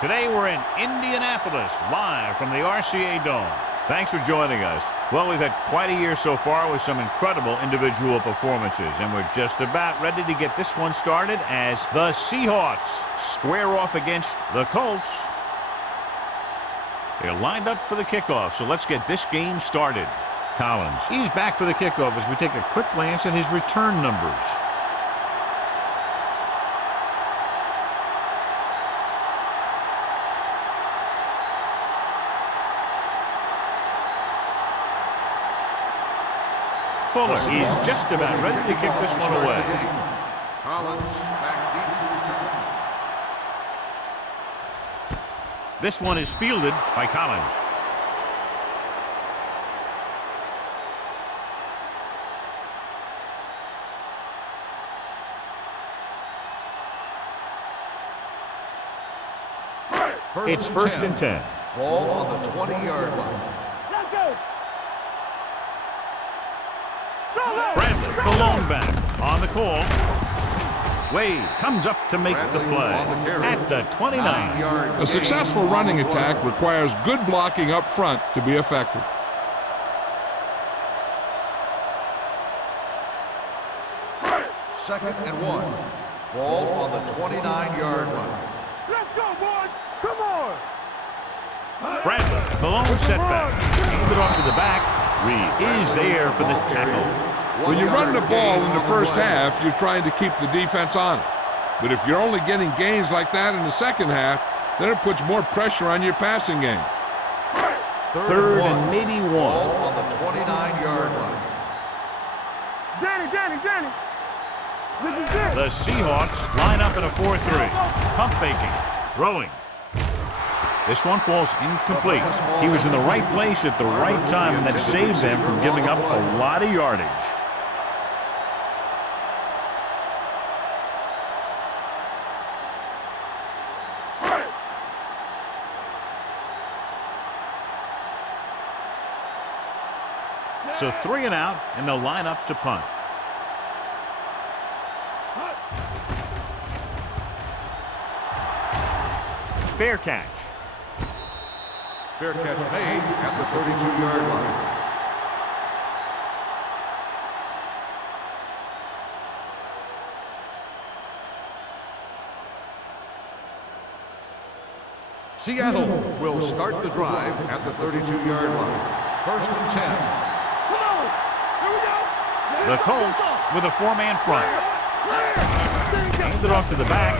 Today we're in Indianapolis, live from the RCA Dome. Thanks for joining us. Well, we've had quite a year so far with some incredible individual performances, and we're just about ready to get this one started as the Seahawks square off against the Colts. They're lined up for the kickoff, so let's get this game started. Collins, he's back for the kickoff as we take a quick glance at his return numbers. Fuller is just about ready to kick this one away. Collins back deep to return. This one is fielded by Collins. It's first and 10. Ball on the 20-yard line. Let's go. Bradley, the lone back, on the call. Wade comes up to make the play at the 29. A successful running attack requires good blocking up front to be effective. Second and 1. Ball on the 29-yard line. Let's go, boys. Come on. Bradley, the lone setback. Handed off to the back. Reed is there for the tackle. When you run the ball in the first half, you're trying to keep the defense honest. But if you're only getting gains like that in the second half, then it puts more pressure on your passing game. Third and maybe one. Ball on the 29-yard line. Danny. This is it. The Seahawks line up in a 4-3. Pump faking. Throwing. This one falls incomplete. He was in the right place at the right time, and that saves them from giving up a lot of yardage. So 3 and out, and they'll line up to punt. Fair catch. Fair catch made at the 32-yard line. Seattle will start the drive at the 32-yard line. First and 10. Come on. Here we go. The Colts with a 4-man front. Handed off to the back.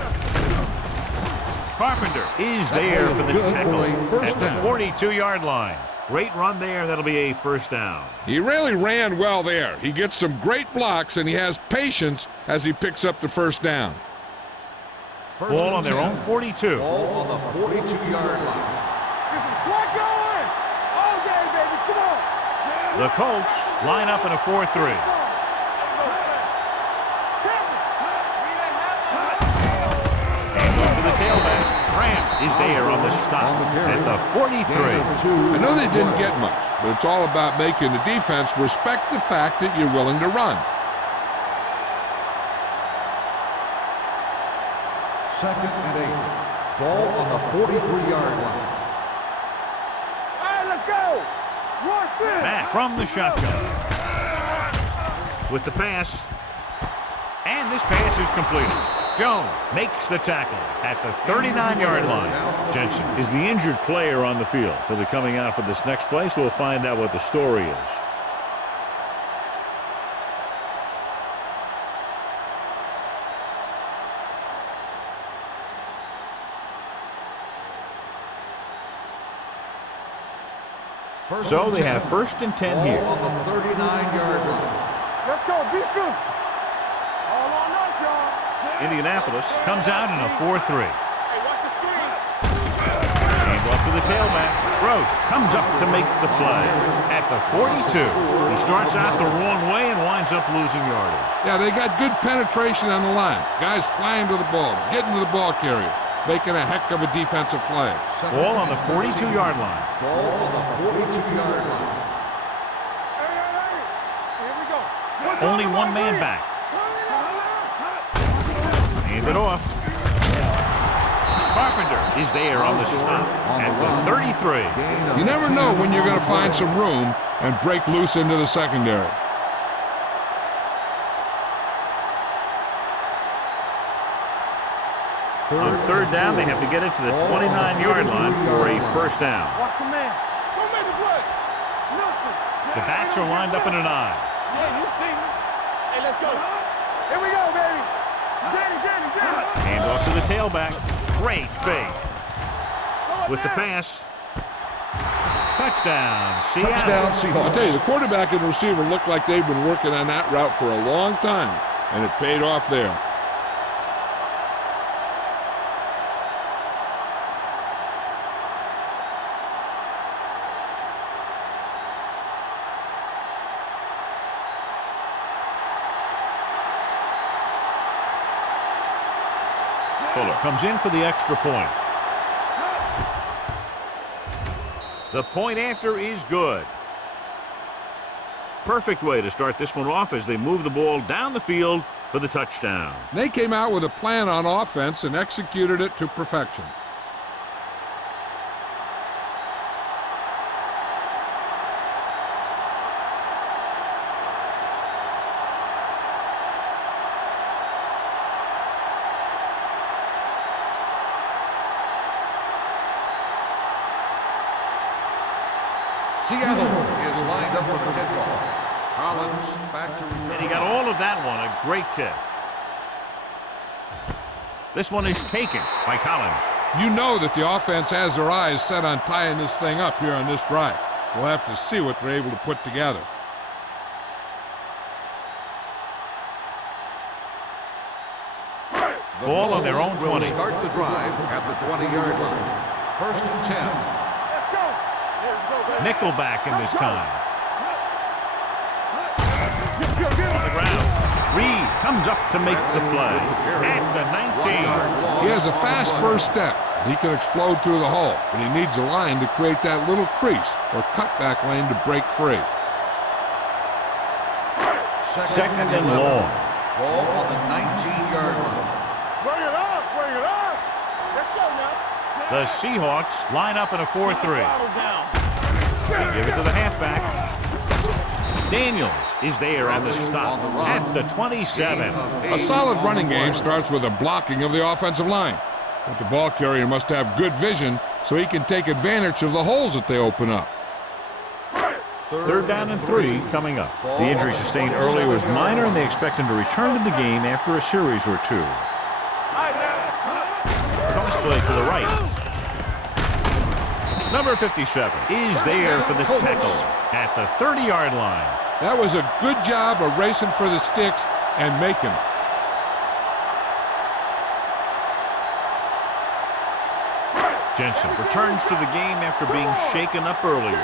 Carpenter is there for the tackle at the 42-yard line. Great run there. That'll be a first down. He really ran well there. He gets some great blocks, and he has patience as he picks up the first down. Ball on their own 42. Ball on the 42-yard line. Get some slack going. All day, baby. Come on. The Colts line up in a 4-3. Is there on the stop at the 43. I know they didn't get much, but it's all about making the defense respect the fact that you're willing to run. Second and 8. Ball on the 43-yard line. All right, let's go. Matt from the shotgun. With the pass. And this pass is completed. Jones makes the tackle at the 39-yard line. Jensen is the injured player on the field. He'll be coming out for this next play, so we'll find out what the story is. So they have first and 10 here. On the 39-yard line. Let's go. Be physical. All on us, y'all. Indianapolis comes out in a 4-3. Hey, watch the screen. Hand off to to the tailback. Gross comes up to make the play at the 42. He starts out the wrong way and winds up losing yardage. Yeah, they got good penetration on the line. Guys flying to the ball, getting to the ball carrier, making a heck of a defensive play. Ball on the 42-yard line. Ball on the 42-yard line. Here we go. Only one man back. Hand it off. Carpenter is there on the stop at the 33. You never know when you're going to find some room and break loose into the secondary. On third down, they have to get it to the 29-yard line for a first down. Watch a man. Don't make a play. Nothing. The backs are lined up in an eye. Yeah, you see me. Hey, let's go. Here we go, baby. Get it. Hand off to the tailback. Great fake. With the pass. Touchdown, Seattle. Touchdown, Seahawks. I'll tell you, the quarterback and receiver look like they've been working on that route for a long time, and it paid off there. Fuller comes in for the extra point. The point after is good. Perfect way to start this one off as they move the ball down the field for the touchdown. They came out with a plan on offense and executed it to perfection. Seattle is lined up for the kickoff. Collins back to return. And he got all of that one. A great kick. This one is taken by Collins. You know that the offense has their eyes set on tying this thing up here on this drive. We'll have to see what they're able to put together. Ball on their own 20. Will start the drive at the 20-yard line. First and 10. Let's go. Nickelback in this time. On the ground. Reed comes up to make the play at the 19. He has a fast first step. He can explode through the hole, but he needs a line to create that little crease or cutback lane to break free. Second and long. Ball on the 19-yard line. Bring it up. Let's go now. The Seahawks line up in a 4-3. Bottle down. They give it to the halfback. Daniels is there on the stop at the 27. A solid running game starts with a blocking of the offensive line. But the ball carrier must have good vision so he can take advantage of the holes that they open up. Third down and 3 coming up. The injury sustained earlier was minor, and they expect him to return to the game after a series or two. Cross play to the right. Number 57 is there for the tackle at the 30-yard line. That was a good job of racing for the sticks and making it. Jensen returns to the game after being shaken up earlier.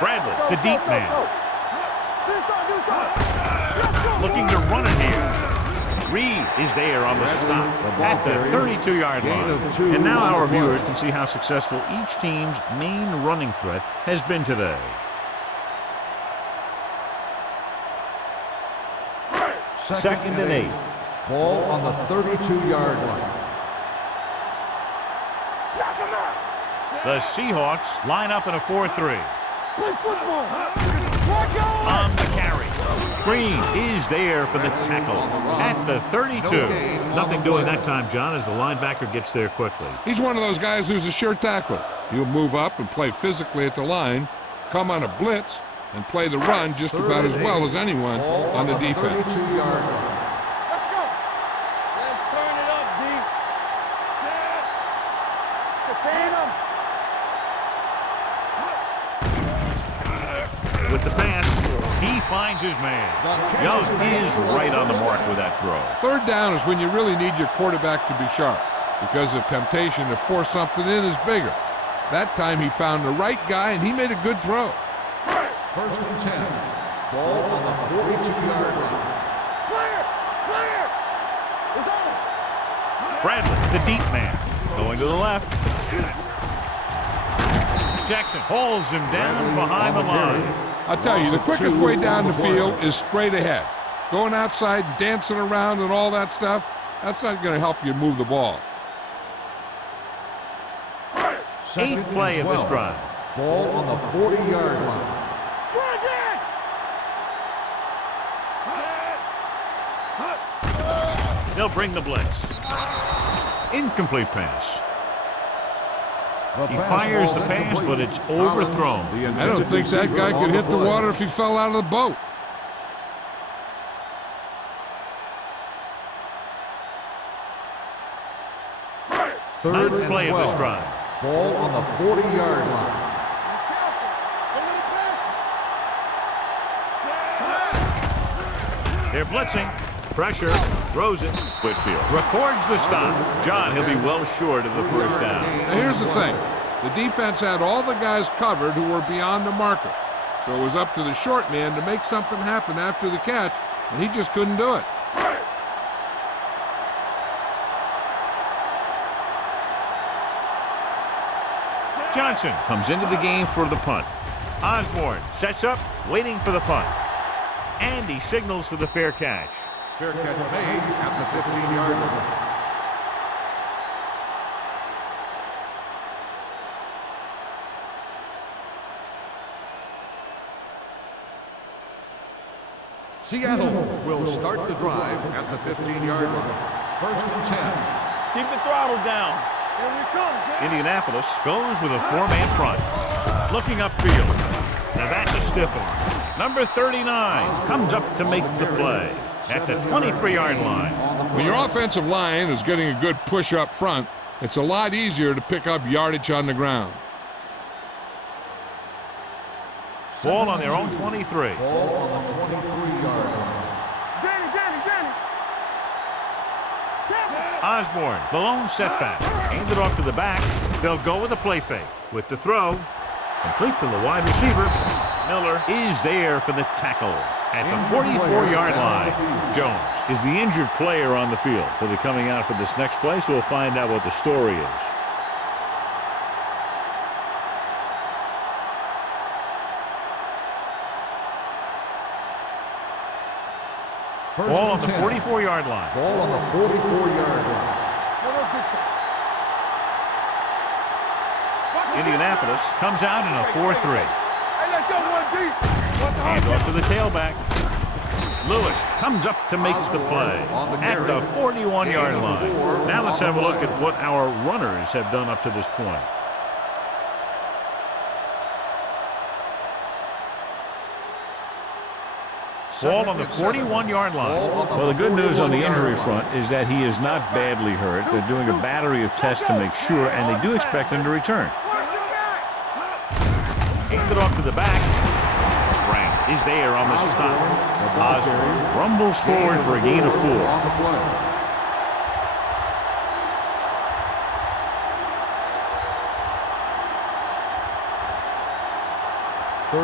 Bradley, the deep man. Looking to run it here. Reed is there on the stop at the 32-yard line. And now our viewers can see how successful each team's main running threat has been today. Second and 8. Ball on the 32-yard line. The Seahawks line up in a 4-3. Play football. On the carry. Green is there for the tackle at the 32. Nothing doing that time, John, as the linebacker gets there quickly. He's one of those guys who's a sure tackler. He'll move up and play physically at the line, come on a blitz, and play the run just about as well as anyone on the defense. 32-yard line. Let's go. Let's turn it up, D. Set. Contain him. With the pass, he finds his man. Young is right on the mark with that throw. Third down is when you really need your quarterback to be sharp. because the temptation to force something in is bigger. That time he found the right guy, and he made a good throw. First and 10. Ball on the 42-yard line. Clear! Clear! It's on! Bradley, the deep man, going to the left. Jackson hauls him down behind the line. I'll tell you, the quickest way down the field is straight ahead. Going outside and dancing around and all that stuff, that's not going to help you move the ball. Eighth play of this drive. Ball on the 40-yard line. They'll bring the blitz. Incomplete pass. He fires the pass, but it's overthrown. I don't think that guy could hit the water if he fell out of the boat. Third Ninth and play of 12. this drive. Ball on the 40-yard line. They're blitzing. Pressure. Throws it. Whitfield records the stop. John, he'll be well short of the first down. Now here's the thing. The defense had all the guys covered who were beyond the marker. So it was up to the short man to make something happen after the catch, and he just couldn't do it. Johnson comes into the game for the punt. Osborne sets up, waiting for the punt. And he signals for the fair catch. Fair catch made at the 15-yard line. Seattle will start the drive at the 15-yard line. First and 10. Keep the throttle down. Here we come, Zach. Indianapolis goes with a four-man front. Looking upfield. Now that's a stiff one. Number 39 comes up to make the play at the 23-yard line. When your offensive line is getting a good push up front, it's a lot easier to pick up yardage on the ground. Ball on their own 23. Ball on the 23-yard line. Danny! Osborne, the lone setback. Handed off to the back. They'll go with a play fake. With the throw, complete to the wide receiver. Miller is there for the tackle at the 44-yard line. Jones is the injured player on the field. He'll be coming out for this next play, so we'll find out what the story is. Ball on the 44-yard line. Ball on the 44-yard line. Indianapolis comes out in a 4-3. Hey, let's go one deep. Hand off to the tailback. Lewis comes up to make the play at the 41-yard line. Now let's have a look at what our runners have done up to this point. Ball on the 41-yard line. Well, the good news on the injury front is that he is not badly hurt. They're doing a battery of tests to make sure, and they do expect him to return. Handed off to the back. Brown is there on the stop. Osborne rumbles forward for a gain of 4.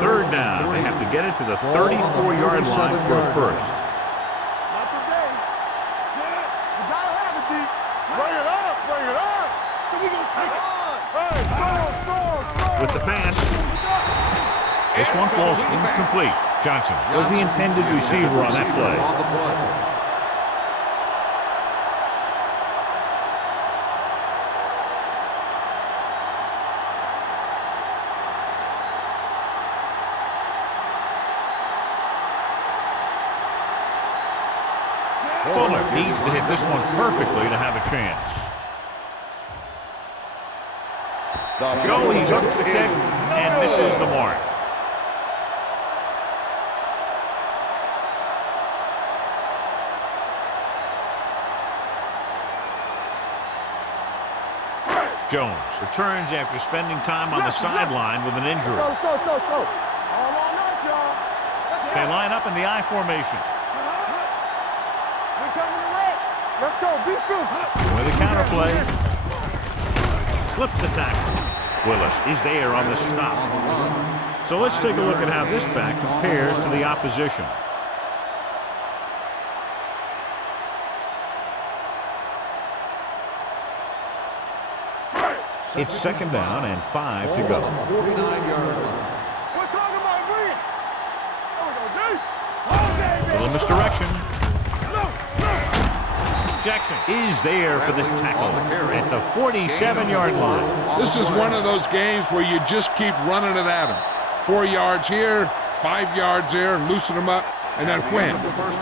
Third down. They have to get it to the 34-yard line for a first. Not today. You gotta have it deep. Bring it up. So we gonna take it. Hey, score. With the pass. This one falls incomplete. Johnson was the intended receiver on that play. Fuller needs to hit this one perfectly to have a chance. So he hooks the kick and misses the mark. Jones returns after spending time on the sideline with an injury. Let's go. All on us, y'all. They line up in the I formation. We coming to wreck. Let's go. Be fierce. With a counter play. Slips the tackle. Willis is there on the stop. So let's take a look at how this back compares to the opposition. It's second down and 5 to go. 49-yard line. We're talking about bring it. There we go, D. Okay, Little misdirection. Jackson is there for the tackle at the 47-yard line. This is one of those games where you just keep running it at them. 4 yards here, 5 yards there, loosen them up, and then win.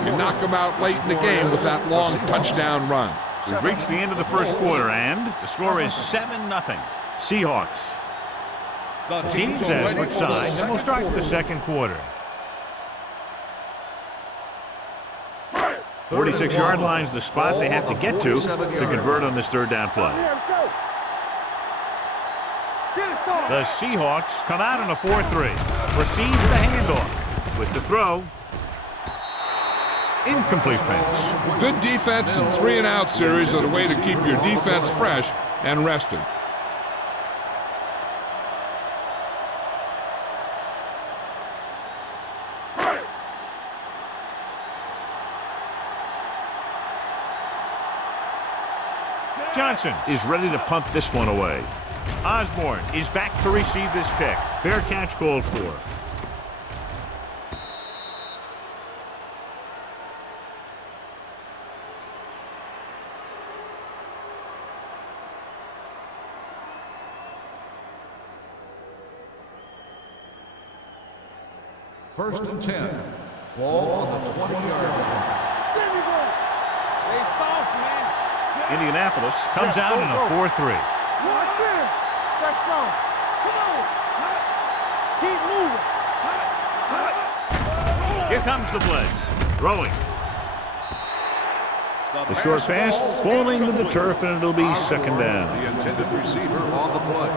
You knock them out late in the game with that long touchdown run. We've reached the end of the first quarter, and the score is 7-0. Seahawks. The teams have switched sides, and we'll start the second quarter. 46-yard line's the spot they have to get to convert on this third down play. The Seahawks come out in a 4-3. Receives the handoff with the throw. Incomplete pass. Good defense and 3-and-out series are the way to keep your defense fresh and rested. Johnson is ready to punt this one away. Osborne is back to receive this kick. Fair catch called for. First and 10. Ball on the 20-yard line. They soft, man. Indianapolis comes out in a 4-3. Let's go. Come on. Keep moving. Here comes the blitz. Throwing. The short pass falling to the turf, and it'll be second down. The intended receiver on the play.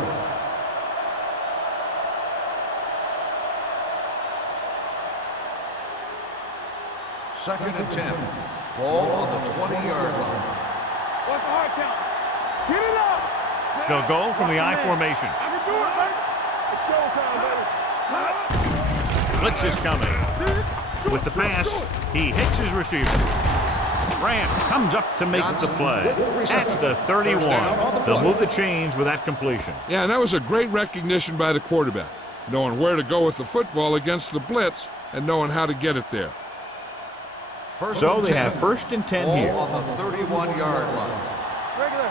Second and 10. Ball on the 20-yard line. What's the hard count? Get it up. They'll go from the I formation. I can do it, baby. It's showtime, baby. Blitz is coming. With the pass, he hits his receiver. Grant comes up to make the play. At the 31. They'll move the chains with that completion. Yeah, and that was a great recognition by the quarterback, knowing where to go with the football against the blitz and knowing how to get it there. So they have first and 10 here. On the 31-yard line. Regular.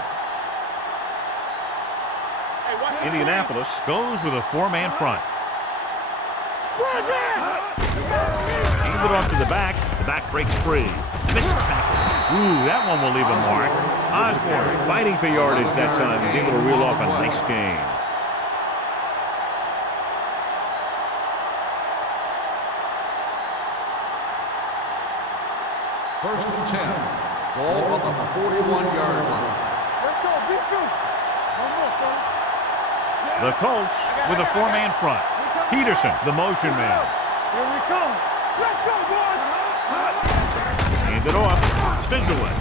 Hey, watch this. Indianapolis goes with a four-man front. Hand it off to the back. The back breaks free. Missed tackle. Ooh, that one will leave a mark. Osborne fighting for yardage that time. He's able to reel off a nice gain. First and 10. Ball on the 41-yard line. Let's go. Be fierce. One more, son. The Colts with a four-man front. Peterson, the motion man. Here we come. Let's go, boys. Hand it off. Spins away.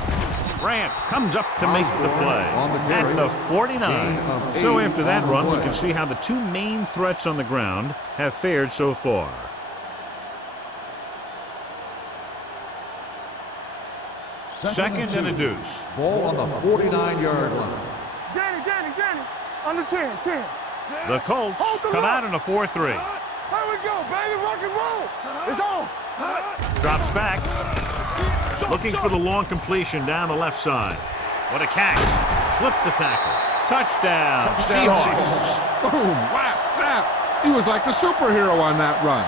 Grant comes up to make the play at the 49. So after that run, we can see how the two main threats on the ground have fared so far. Second and a deuce. Ball on the 49-yard line. Danny. Under 10. The Colts come out in a 4-3. There we go, baby. Rock and roll. It's on. Drops back. Looking for the long completion down the left side. What a catch. Slips the tackle. Touchdown. Seahawks. Boom, whap, whap. He was like a superhero on that run.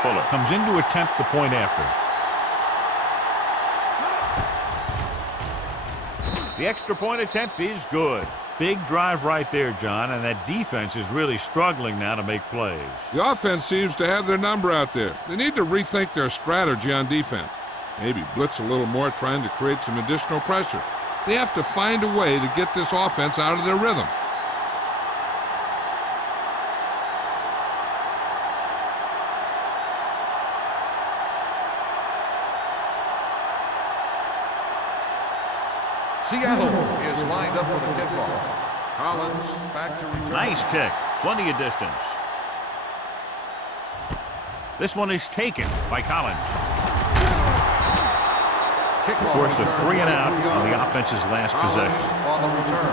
Fuller comes in to attempt the point after. The extra point attempt is good. Big drive right there, John, and that defense is really struggling now to make plays. The offense seems to have their number out there. They need to rethink their strategy on defense. Maybe blitz a little more, trying to create some additional pressure. They have to find a way to get this offense out of their rhythm. Seattle is lined up for the kickoff. Collins back to return. Nice kick. Plenty of distance. This one is taken by Collins. Kickoff Forced a return, 3 and out 23 on the yards. offense's last Collins possession. on the return.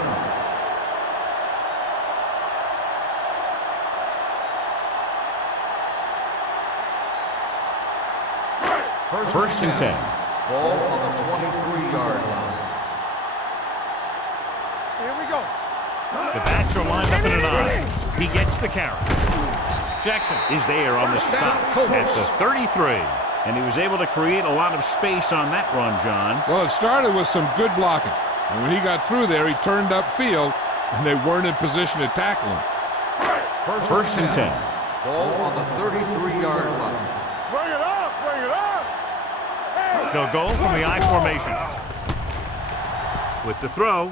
First and 10. Ball on the 23-yard line. Here we go. The backs are lined up in an I. He gets the carry. Jackson is there on the stop at the 33. And he was able to create a lot of space on that run, John. Well, it started with some good blocking. And when he got through there, he turned upfield, and they weren't in position to tackle him. First and 10. Ball on the 33-yard line. Bring it up, bring it up. They'll go from the I formation. With the throw.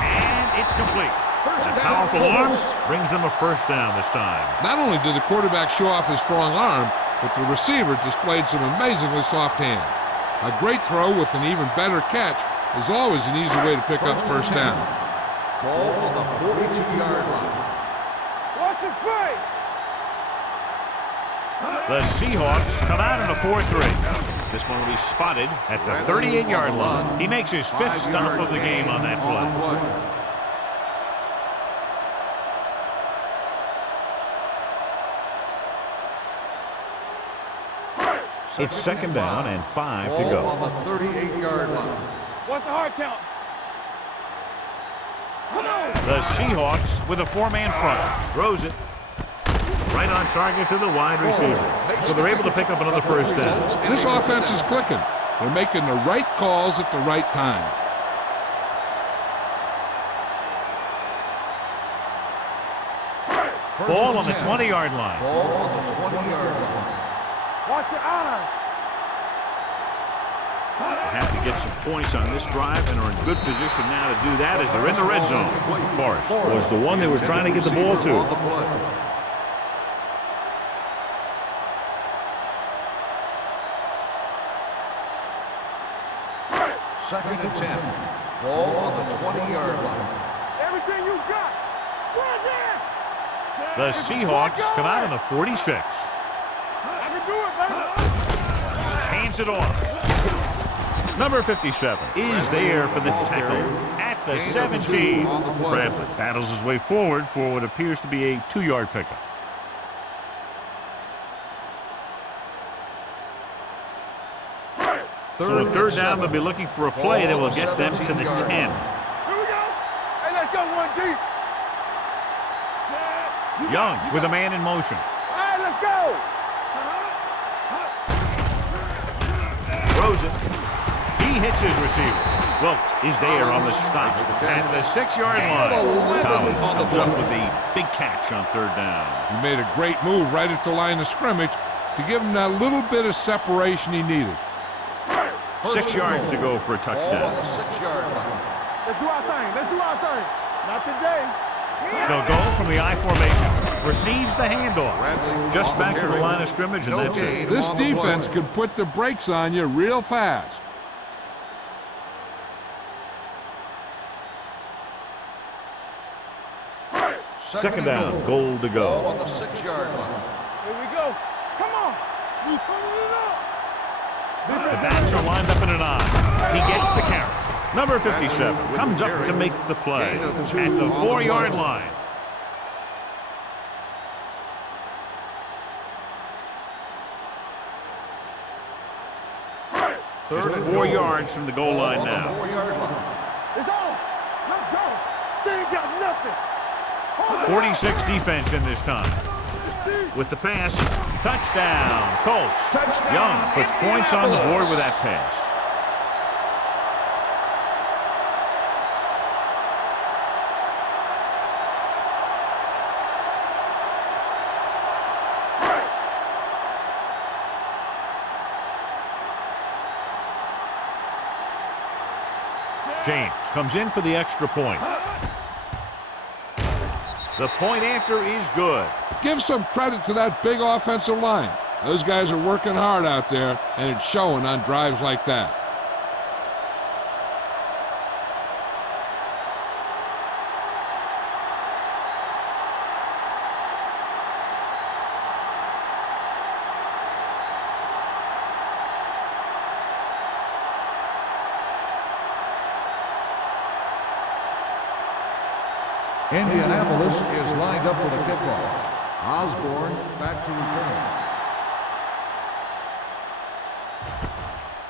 And it's complete. A powerful arm brings them a first down this time. Not only did the quarterback show off his strong arm, but the receiver displayed some amazingly soft hands. A great throw with an even better catch is always an easy way to pick up first down. Ball on the 42-yard line. Watch it play. The Seahawks come out in a 4-3. This one will be spotted at the 38-yard line. He makes his 5th stop of the game on that play. It's second down and 5 to go. On the 38-yard line. What's the hard count? The Seahawks with a 4-man front. Throws it. Right on target to the wide receiver. So they're able to pick up another first down. This offense is clicking. They're making the right calls at the right time. Ball on the 20-yard line. Ball on the 20-yard line. Watch your eyes. They have to get some points on this drive and are in good position now to do that as they're in the red zone. Forrest was the one they were trying to get the ball to. Second and 10. Ball on the 20-yard line. Everything you got. Run there. The Seahawks come out in the 46. I can do it, baby. Hands it off. Number 57 is there for the tackle at the 17. Bradley battles his way forward for what appears to be a 2-yard pickup. So a third down, they'll be looking for a play that will get them to the 10. Here we go. Hey, let's go one deep. Young with a man in motion. All right, let's go. Throws it. He hits his receiver. Wilt is there on the stop at the 6-yard line. Collins comes up with the big catch on third down. He made a great move right at the line of scrimmage to give him that little bit of separation he needed. 6 yards to go for a touchdown. Ball on the 6-yard line. Let's do our thing. Let's do our thing. Not today. They'll go from the I formation. Receives the handoff. Just back to the line of scrimmage, and that's it. This defense can put the brakes on you real fast. Second down, goal to Ball go. on the 6-yard line. Here we go. Come on. You turning it up. The backs are lined up in an I. He gets the carry. Number 57 comes up to make the play at the 4-yard line. Just 4 yards from the goal line now. 4-yard line. It's on. Let's go. They ain't got nothing. 46 defense in this time. With the pass, touchdown, Colts. Young puts points on the board with that pass. 4 James comes in for the extra point. The point after is good. Give some credit to that big offensive line. Those guys are working hard out there, and it's showing on drives like that. Indianapolis is lined up for the kickoff. Osborne back to return.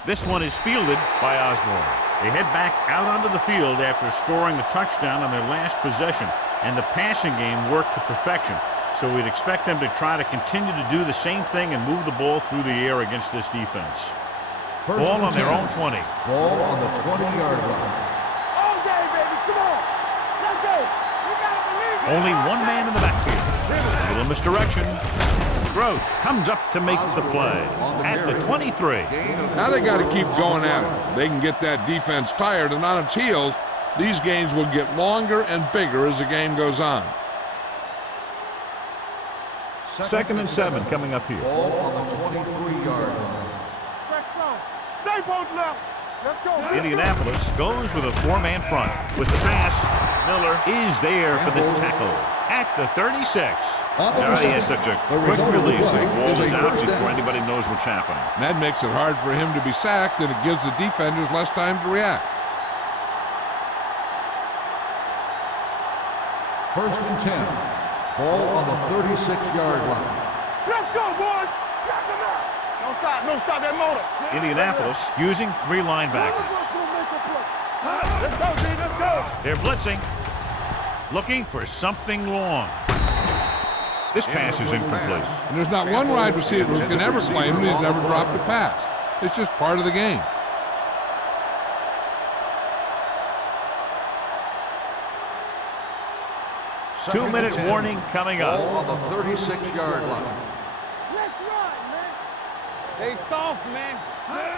This one is fielded by Osborne. They head back out onto the field after scoring a touchdown on their last possession, and the passing game worked to perfection. So we'd expect them to try to continue to do the same thing and move the ball through the air against this defense. Ball on their own 20. Ball on the 20-yard line. All day, baby. Come on. Let's go. We gotta believe it. Only one man in the backfield. A little misdirection. Gross comes up to make the play at the 23. Now they got to keep going at it. They can get that defense tired and on its heels. These games will get longer and bigger as the game goes on. 2nd and 7 coming up here. Ball on the 23-yard line. Press strong. Stay both left. Let's go. Indianapolis goes with a 4-man front. With the pass, Miller is there for the tackle at the 36. He has such a quick release. The ball is out before anybody knows what's happening. And that makes it hard for him to be sacked, and it gives the defenders less time to react. 1st and 10. Ball on the 36-yard line. Let's go, boys. Got them up. Don't stop. Don't stop that motor. Indianapolis using 3 linebackers. Let's go, D. Let's go. They're blitzing, looking for something long. This pass is incomplete. And there's not one wide receiver who can ever claim that he's never dropped a pass. It's just part of the game. Two-minute warning coming up. Ball on the 36-yard line. Let's run, man. They soft, man.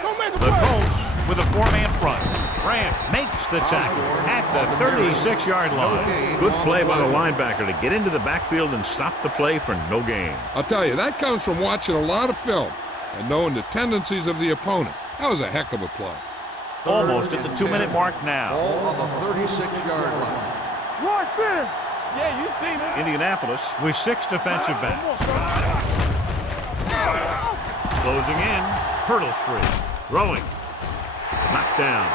Don't make a The play. Colts with a 4-man front. Grant makes the tackle at the 36-yard line. Good play by the linebacker to get into the backfield and stop the play for no gain. I'll tell you, that comes from watching a lot of film and knowing the tendencies of the opponent. That was a heck of a play. Almost at the 2-minute mark now. Ball on the 36-yard line. Watch in. Yeah, you see me. Indianapolis with 6 defensive backs. Closing in. Hurdles free. Throwing. Knocked down.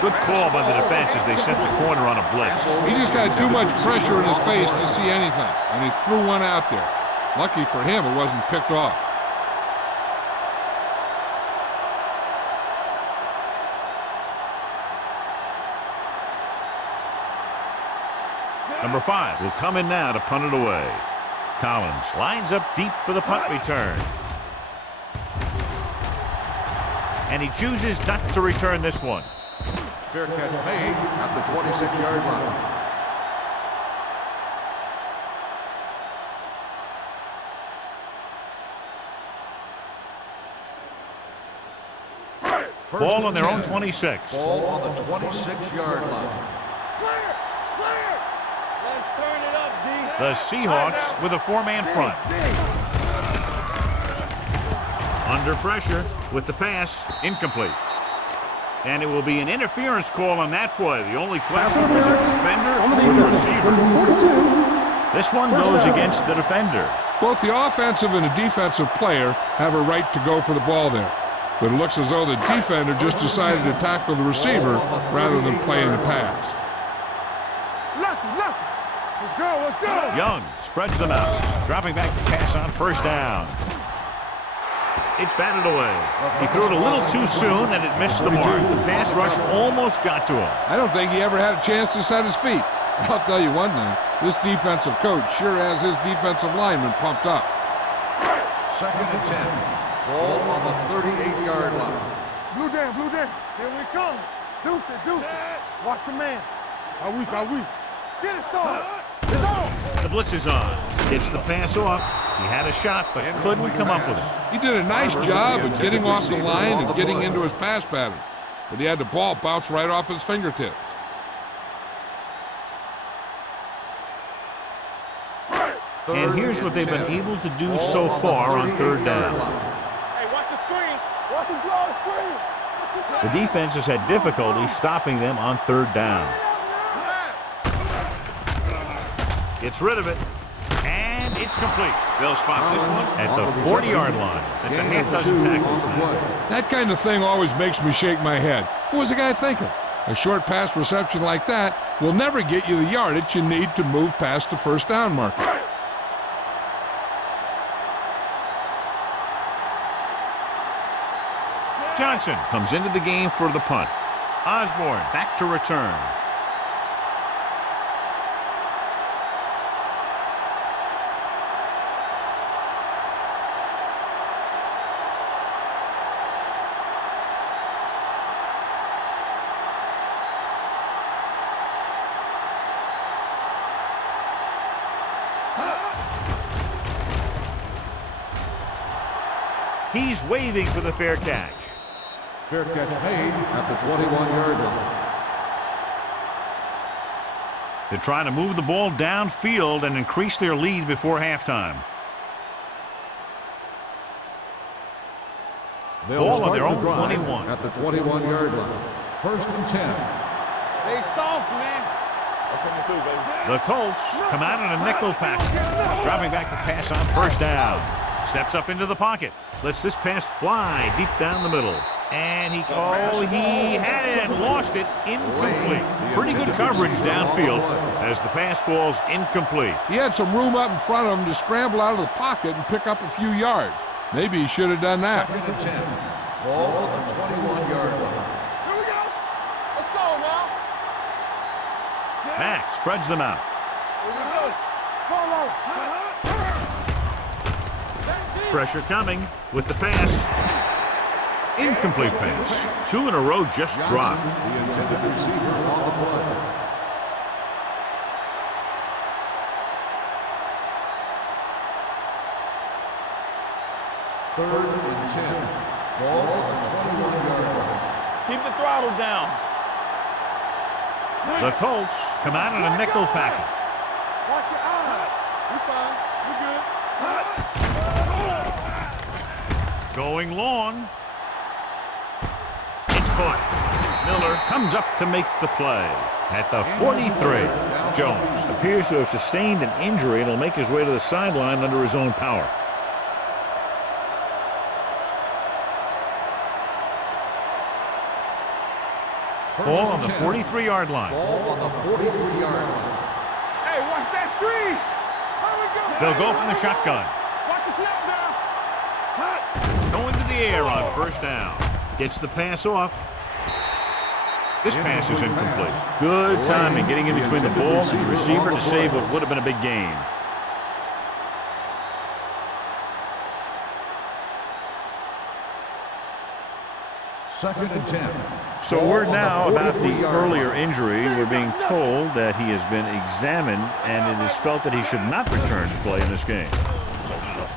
Good call by the defense as they sent the corner on a blitz. He just had too much pressure in his face to see anything, and he threw one out there. Lucky for him, it wasn't picked off. Number 5 will come in now to punt it away. Collins lines up deep for the punt return. And he chooses not to return this one. Fair catch made at the 26-yard line. Ball on their own 26. Ball on the 26-yard line. Clear. Clear. Let's turn it up, D. The Seahawks with a 4-man front. Under pressure with the pass, incomplete. And it will be an interference call on that play. The only question is the defender or the receiver. This one goes against the defender. Both the offensive and the defensive player have a right to go for the ball there. But it looks as though the defender just decided to tackle the receiver rather than playing the pass. Lefty. Let's go. Let's go. Young spreads them out, dropping back to pass on 1st down. It's batted away. He threw it a little too soon, and it missed the mark. The pass rush almost got to him. I don't think he ever had a chance to set his feet. I'll tell you one thing, this defensive coach sure has his defensive lineman pumped up. 2nd and 10. Ball on the 38-yard line. Blue down. Here we come. Deuce it. Watch your man. Are we? Get it on. It's on. The blitz is on. Gets the pass off. He had a shot, but couldn't come up with it. He did a nice job of getting off the line and getting into his pass pattern. but he had the ball bounce right off his fingertips. And here's what they've been able to do so far on third down. Hey, watch the screen. Watch the draw screen. The defense has had difficulty stopping them on third down. Gets rid of it, and it's complete. They'll spot this one at the 40-yard line. That's a half dozen tackles now. That kind of thing always makes me shake my head. What was the guy thinking? A short pass reception like that will never get you the yardage you need to move past the first down marker. Johnson comes into the game for the punt. Osborne back to return. He's waving for the fair catch. Fair catch made at the 21-yard line. They're trying to move the ball downfield and increase their lead before halftime. Ball on their own 21. At the 21-yard line. 1st and 10. Hey, soft, man. I'll take it through, baby. The Colts come out in a nickel package. Dropping back to pass on first down. Steps up into the pocket. Lets this pass fly deep down the middle. And he had it and lost it. Incomplete. Pretty good coverage downfield as the pass falls incomplete. He had some room up in front of him to scramble out of the pocket and pick up a few yards. Maybe he should have done that. 2nd and 10. Ball on the 21-yard line. Here we go. Let's go now. Mack spreads them out. Follow. Pressure coming with the pass. Incomplete pass. 2 in a row just dropped. The intended receiver on the play. Third and 10. Ball on the 21-yard line. Keep the throttle down. The Colts come out in a nickel package. Watch your eyes. We're fine. We're good. Going long. It's caught. Miller comes up to make the play. At the 43, Jones appears to have sustained an injury and will make his way to the sideline under his own power. Ball on the 43-yard line. Ball on the 43-yard line. Hey, watch that screen. They'll go from the shotgun. Watch the snap down. Going to the air on first down. Gets the pass off. This pass is incomplete. Good timing getting in between the ball and the receiver to save what would have been a big gain. Second and 10. So word now about the earlier injury. We're being told that he has been examined and it is felt that he should not return to play in this game.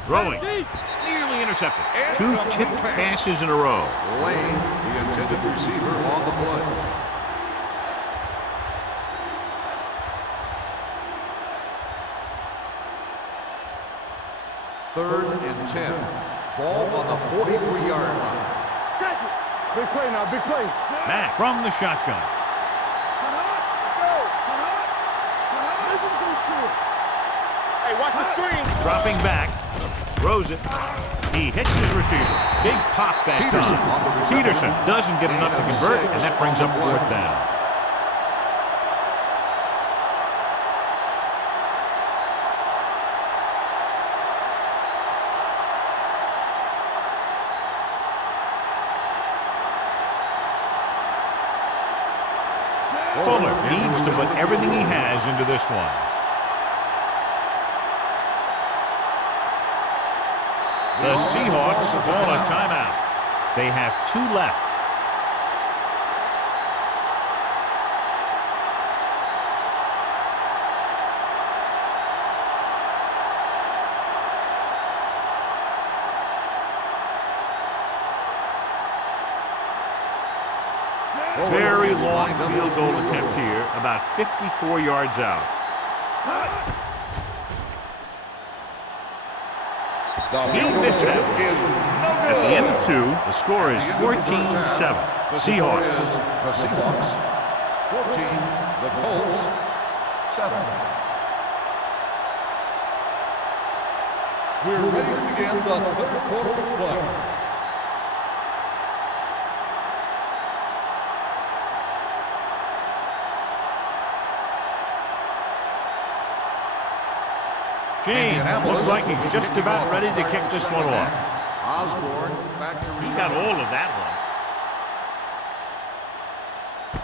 Throwing. Nearly intercepted. 2 tipped passes in a row. Lane, the intended receiver, on the play. Third and 10. Ball on the 43-yard line. Check it. Big play now, big play. Mack from the shotgun. Hey, watch the screen. Dropping back. Throws it. He hits his receiver. Big pop that time. Peterson doesn't get enough to convert, and that brings up fourth down. Fuller needs to put everything he has into this one. The Seahawks call a timeout. They have 2 left. Very long field goal attempt here, about 54 yards out. He missed that one. At the end of 2, the score is 14-7. Seahawks. The Seahawks, 14. The Colts, 7. We're ready to begin the third quarter of play. James looks like he's just about ready to kick this one off. Osborne back to He got all of that one.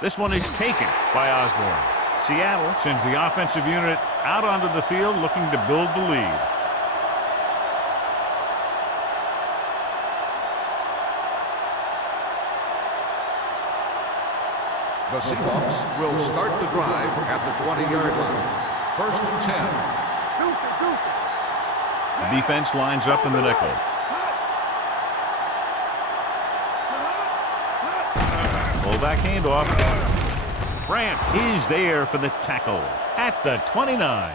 This one is taken by Osborne. Seattle sends the offensive unit out onto the field looking to build the lead. The Seahawks will start the drive at the 20-yard line. First and 10. The defense lines up in the nickel. Fullback handoff. Brandt is there for the tackle at the 29.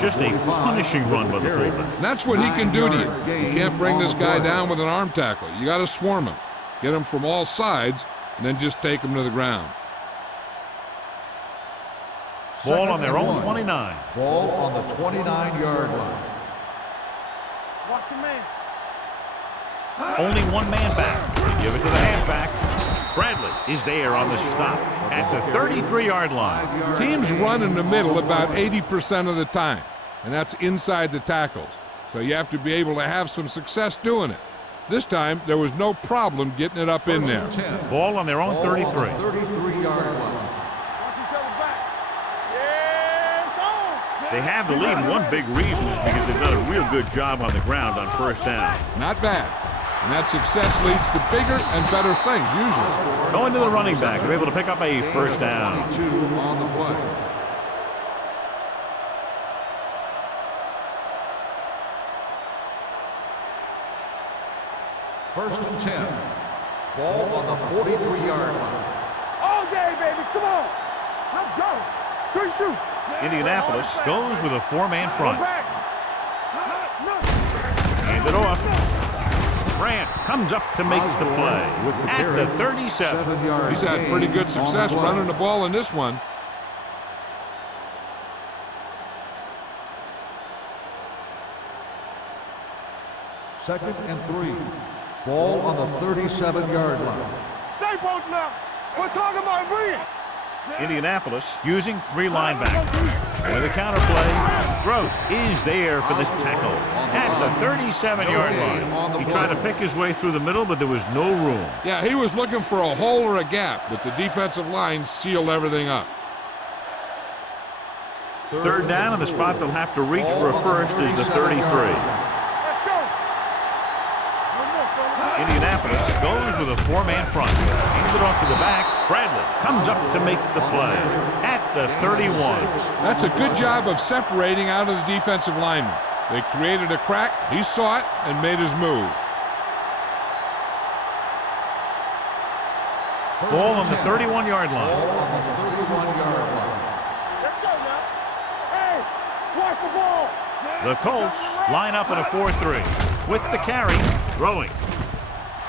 Just a punishing run by the fullback. That's what he can do to you. You can't bring this guy down with an arm tackle. You got to swarm him. Get him from all sides, and then just take him to the ground. Ball on their own 29. Ball on the 29-yard line. Watch your man. Only one man back. They give it to the halfback. Bradley is there on the stop at the 33-yard line. Teams run in the middle about 80% of the time, and that's inside the tackles. So you have to be able to have some success doing it. This time, there was no problem getting it up in there. Ball on their own 33. 33-yard line. Watch each other back. Yes, on. They have the lead, and one big reason is because they've done a real good job on the ground on first down. Not bad. And that success leads to bigger and better things, usually. Going to the running back, they're able to pick up a first down. 22 on the play. First and 10. Ball on the 43-yard line. All day, baby. Come on. Let's go. Good shoot. Indianapolis goes with a four-man front. Go back. Hand it off. Brandt comes up to make the play at the 37. He's had pretty good success running the ball in this one. Second and 3. Ball on the 37-yard line. Stay both now. We're talking about bringing. Indianapolis using 3 linebackers. With a counter play, Gross is there for the tackle at the 37-yard line. He tried to pick his way through the middle, but there was no room. Yeah, he was looking for a hole or a gap, but the defensive line sealed everything up. Third down, and the spot they'll have to reach for a first is the 33. Let's go. Indianapolis goes with a four-man front. Hands it off to the back. Bradley comes up to make the play at the 31. That's a good job of separating out of the defensive lineman. They created a crack, he saw it, and made his move. Ball on the 31-yard line. Ball on the 31-yard line. Let's go now. Hey, watch the ball. The Colts line up in a 4-3 with the carry, throwing.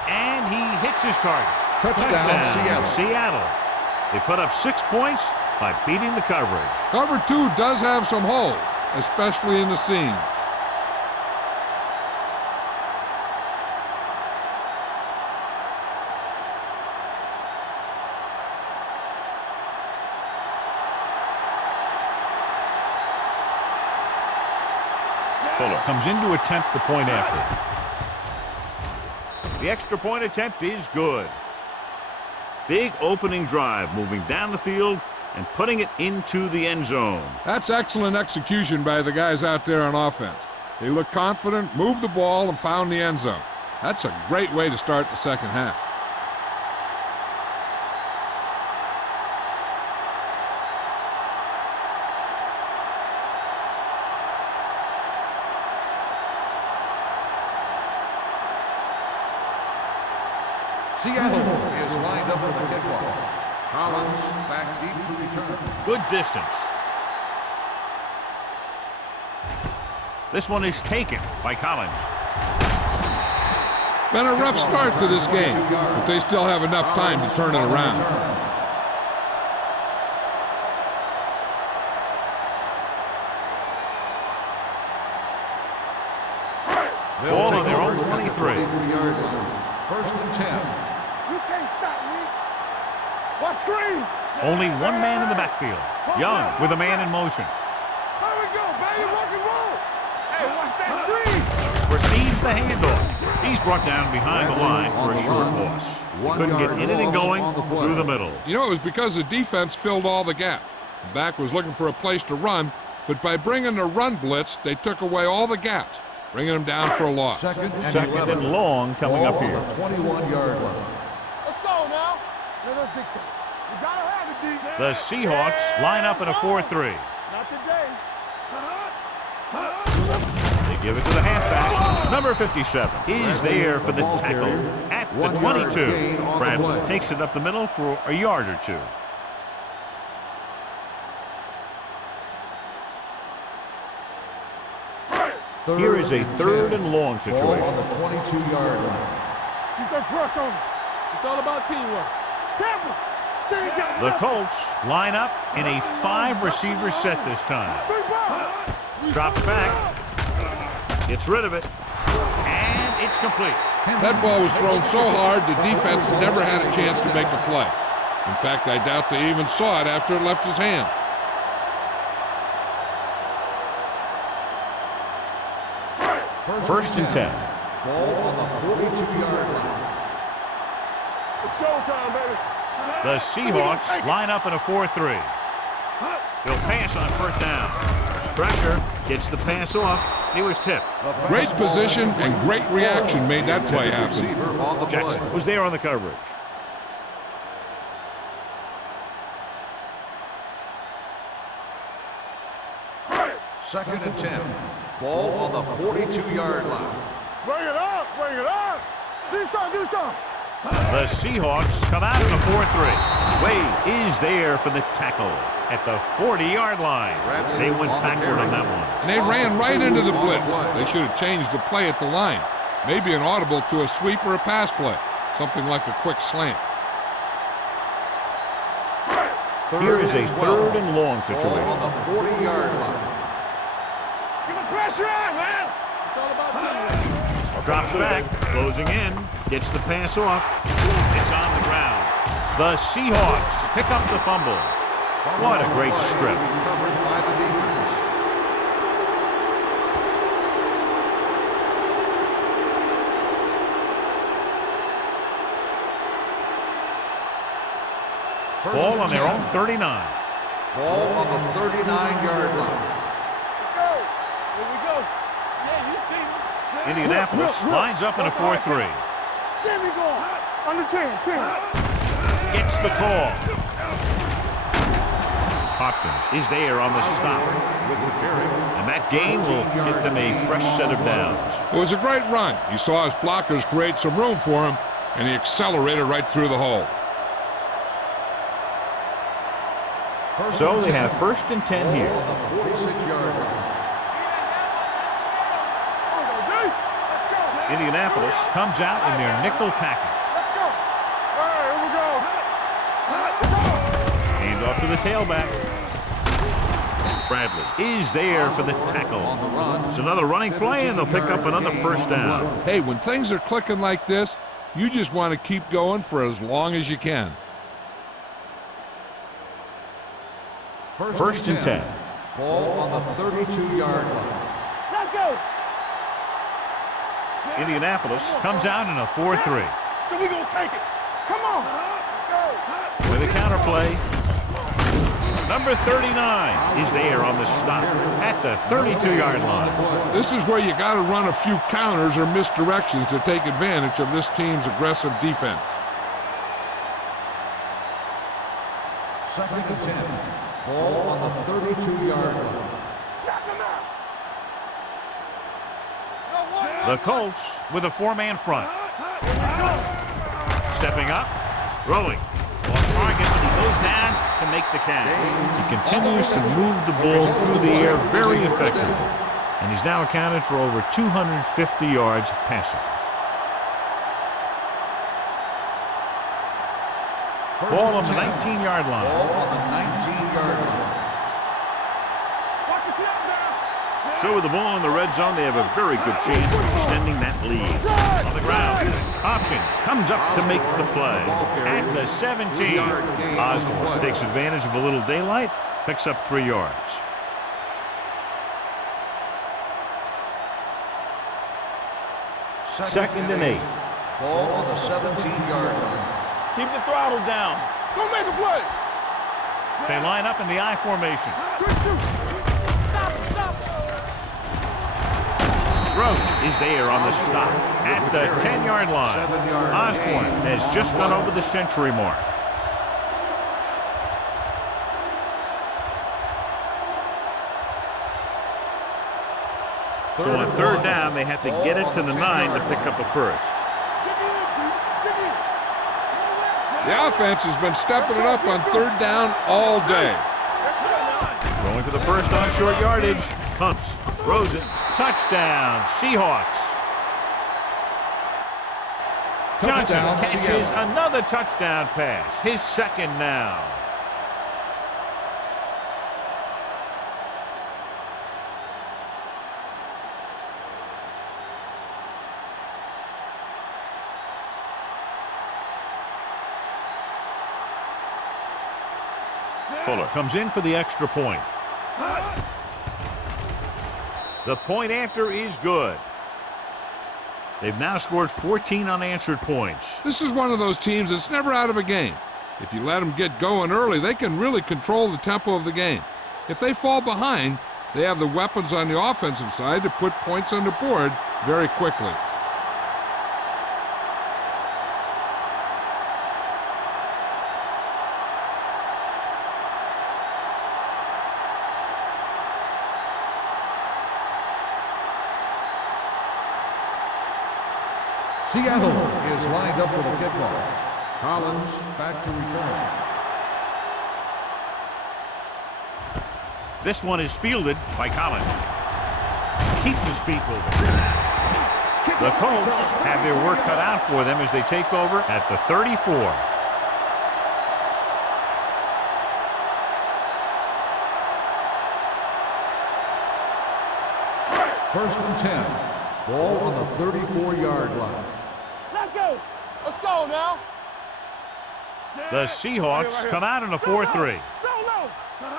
And he hits his target. Touchdown, Seattle. They put up 6 points by beating the coverage. Cover 2 does have some holes, especially in the seam. Fuller comes in to attempt the point after. The extra point attempt is good. Big opening drive, moving down the field and putting it into the end zone. That's excellent execution by the guys out there on offense. They looked confident, moved the ball, and found the end zone. That's a great way to start the second half. Seattle is lined up for the kickoff. Collins back deep to return. Good distance. This one is taken by Collins. Been a rough start to this game, but they still have enough time to turn it around. Ball on their own 23. 23-yard line. First and 10. You can't stop me. What screen? Only one man in the backfield. Young with a man in motion. There we go, baby. Rock and roll. Hey, watch that screen. Receives the handoff. He's brought down behind the line for a short loss. He couldn't get anything going through the middle. You know, it was because the defense filled all the gaps. The back was looking for a place to run, but by bringing the run blitz, they took away all the gaps, bringing them down for a loss. Second and long coming up here. 21-yard line. Let's go now. Let us dictate. You gotta have it, D. The Seahawks line up in a 4-3. Not today. They give it to the halfback. Number 57 is there for the tackle at the 22. Bradley takes it up the middle for a yard or two. Here is a third and long situation. On the 22-yard line. Keep that pressure on him. It's all about teamwork. Tampa. The Colts line up in a 5-receiver set this time. Drops back. Gets rid of it. And it's complete. That ball was thrown so hard, the defense never had a chance to make a play. In fact, I doubt they even saw it after it left his hand. First and 10. Ball on the 42-yard line. It's showtime, baby. The Seahawks line up in a 4-3. They'll pass on first down. Pressure gets the pass off. He was tipped. Great position and great reaction made that play happen. Jackson was there on the coverage. Second and 10. Ball on the 42-yard line. Bring it up. Bring it up. Do something. Do something. The Seahawks come out in a 4-3. Wade is there for the tackle at the 40-yard line. They went backward on that one. And they ran right into the blitz. They should have changed the play at the line. Maybe an audible to a sweep or a pass play. Something like a quick slant. Here is a third and long situation. On the 40-yard line. Give the pressure on, man. It's all about teamwork. Drops back, closing in, gets the pass off. It's on the ground. The Seahawks pick up the fumble. What a great strip. Covered by the defense. Ball on their own 39. Ball on the 39-yard line. Let's go. Here we go. Yeah, you see me. Indianapolis lines up in a 4-3. There we go. Under 10. Gets the call. Hopkins is there on the stop. With the carry. And that gain will get them a fresh set of downs. It was a great run. He saw his blockers create some room for him, and he accelerated right through the hole. So they have first and 10 here. On the 46-yard line. Indianapolis comes out in their nickel package. Let's go. All right, here we go. Hand off to the tailback. Bradley is there for the tackle. On the run. It's another running play, and they'll pick up another first down. Hey, when things are clicking like this, you just want to keep going for as long as you can. First and 10. Ball on the 32-yard line. Let's go. Indianapolis comes out in a 4-3. So we gonna take it. Come on. Let's go. With a counter play. Number 39 is there on the stop at the 32-yard line. This is where you got to run a few counters or misdirections to take advantage of this team's aggressive defense. Second and 10. Ball on the 32-yard line. The Colts with a 4-man front. Stepping Coming up, throwing. On target when he goes down to make the catch. He continues to move the ball through the air very effectively. And he's now accounted for over 250 yards passing. Ball on the 19-yard line. Ball on the 19-yard line. So with the ball in the red zone, they have a very good chance of extending that lead. On the ground, Hopkins comes up to make the play. At the 17, Osborne takes advantage of a little daylight, picks up 3 yards. Second and 8. Ball on the 17-yard line. Keep the throttle down. Go make a play. They line up in the I formation. Gross is there on the stop at the 10-yard line. Osborne has just gone over the century mark. So on third down, they have to get it to the 9 to pick up a first. The offense has been stepping it up on third down all day. Going for the first on short yardage. Pumps, throws it. Touchdown, Seahawks. Johnson catches another touchdown pass. His second now. Fuller comes in for the extra point. The point after is good. They've now scored 14 unanswered points. This is one of those teams that's never out of a game. If you let them get going early, they can really control the tempo of the game. If they fall behind, they have the weapons on the offensive side to put points on the board very quickly. Seattle is lined up for the kickoff. Collins back to return. This one is fielded by Collins. Keeps his feet moving. The Colts have their work cut out for them as they take over at the 34. First and 10. Ball on the 34-yard line. Let's go. Let's go now. The Seahawks come out in a 4-3.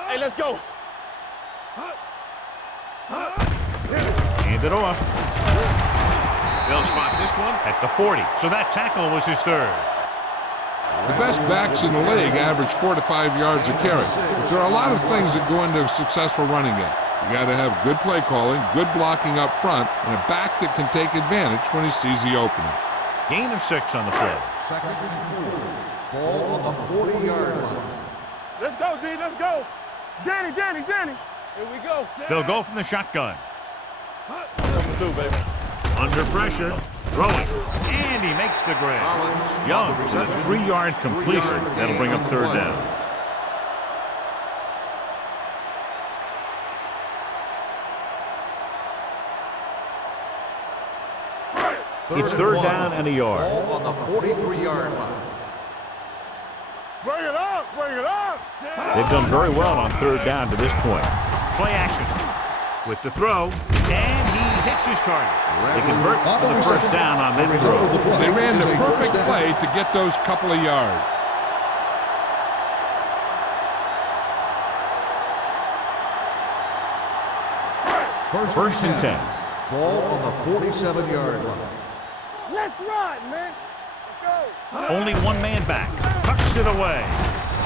Hey, let's go. Hand it off. They'll spot this one at the 40. So that tackle was his third. The best backs in the league average 4 to 5 yards a carry. But there are a lot of things that go into a successful running game. You got to have good play calling, good blocking up front, and a back that can take advantage when he sees the opening. Gain of 6 on the play. Second and 4. Ball on the 40-yard line. Let's go, D. Let's go. Danny. Here we go. They'll go from the shotgun. Coming through, baby. Under pressure, throwing, and he makes the grab. Young with a 3-yard completion. That'll bring up third down. It's third down and a yard. Ball on the 43-yard line. Bring it up. They've done very well on third down to this point. Play action with the throw, and he hits his target. They convert for the first down on that throw. They ran the perfect play to get those couple of yards. First and 10. Ball on the 47-yard line. Let's run, man. Let's go. Only one man back. Tucks it away.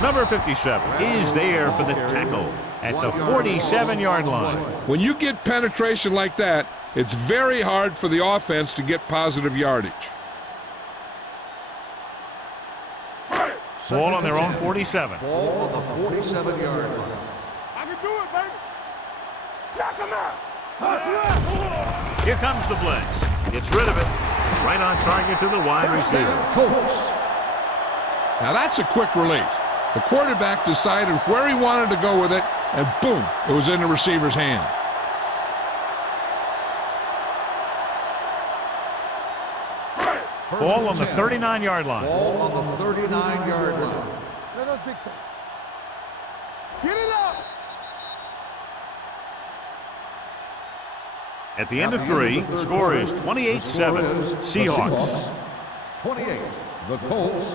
Number 57 is there for the tackle at the 47-yard line. When you get penetration like that, it's very hard for the offense to get positive yardage. Ball on their own 47. Ball on the 47-yard line. I can do it, baby. Knock him out. Here comes the blitz. Gets rid of it. Right on target to the wide receiver. Colts. Now that's a quick release. The quarterback decided where he wanted to go with it, and boom, it was in the receiver's hand. Ball on the 39-yard line. Ball on the 39-yard line. Let us dictate. Get it up! At the end of 3, the score is 28-7, Seahawks. 28, the Colts,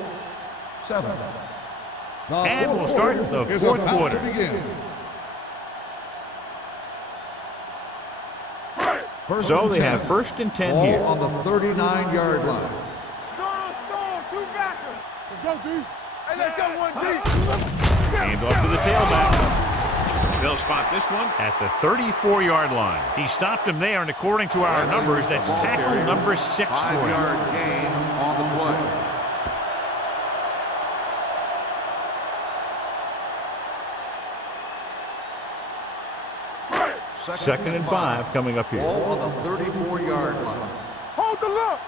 7. And we'll start the fourth quarter. So they have first and 10 here. Ball on the 39-yard line. Storm, two backers. Let's go, D. Hey, let's go, 1D. Hand off to the tailback. They'll spot this one at the 34-yard line. He stopped him there, and according to our numbers, that's tackle number 6 for him. 5-yard gain on the play. Second and 5 coming up here. Ball on the 34-yard line. Hold the look.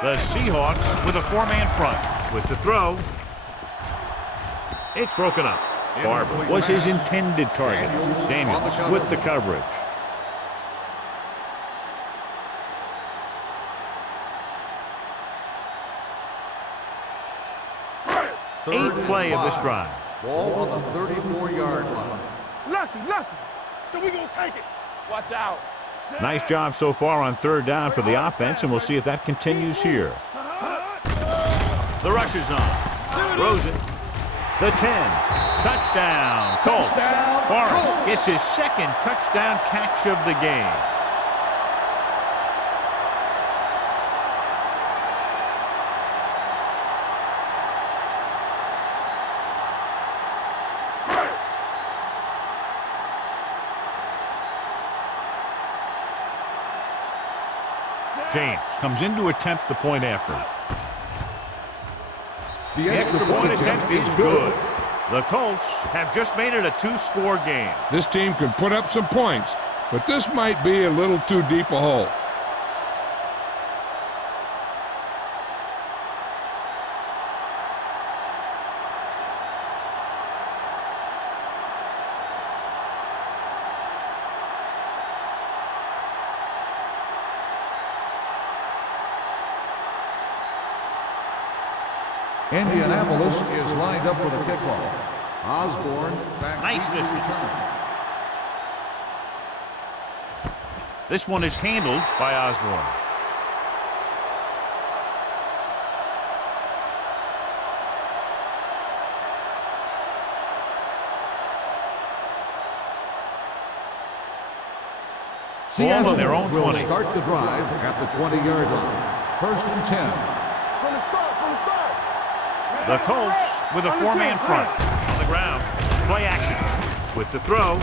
The Seahawks with a 4-man front. With the throw, it's broken up. Barber was his intended target. Daniels with the coverage. Eighth play of this drive. Ball on the 34-yard line. Lucky. So we gonna take it. Watch out. Nice job so far on third down for the offense, and we'll see if that continues here. The rush is on. Throws it. The 10. Touchdown, Colts. Forrest gets his second touchdown catch of the game. James comes in to attempt the point after. The extra point attempt is good. The Colts have just made it a 2-score game. This team can put up some points, but this might be a little too deep a hole. Indianapolis is lined up for the kickoff. Osborne back. Nice distance. This one is handled by Osborne. Ball on their own 20. Will start the drive at the 20-yard line. First and 10. From the start. The Colts with a 4-man front. On the ground. Play action. With the throw.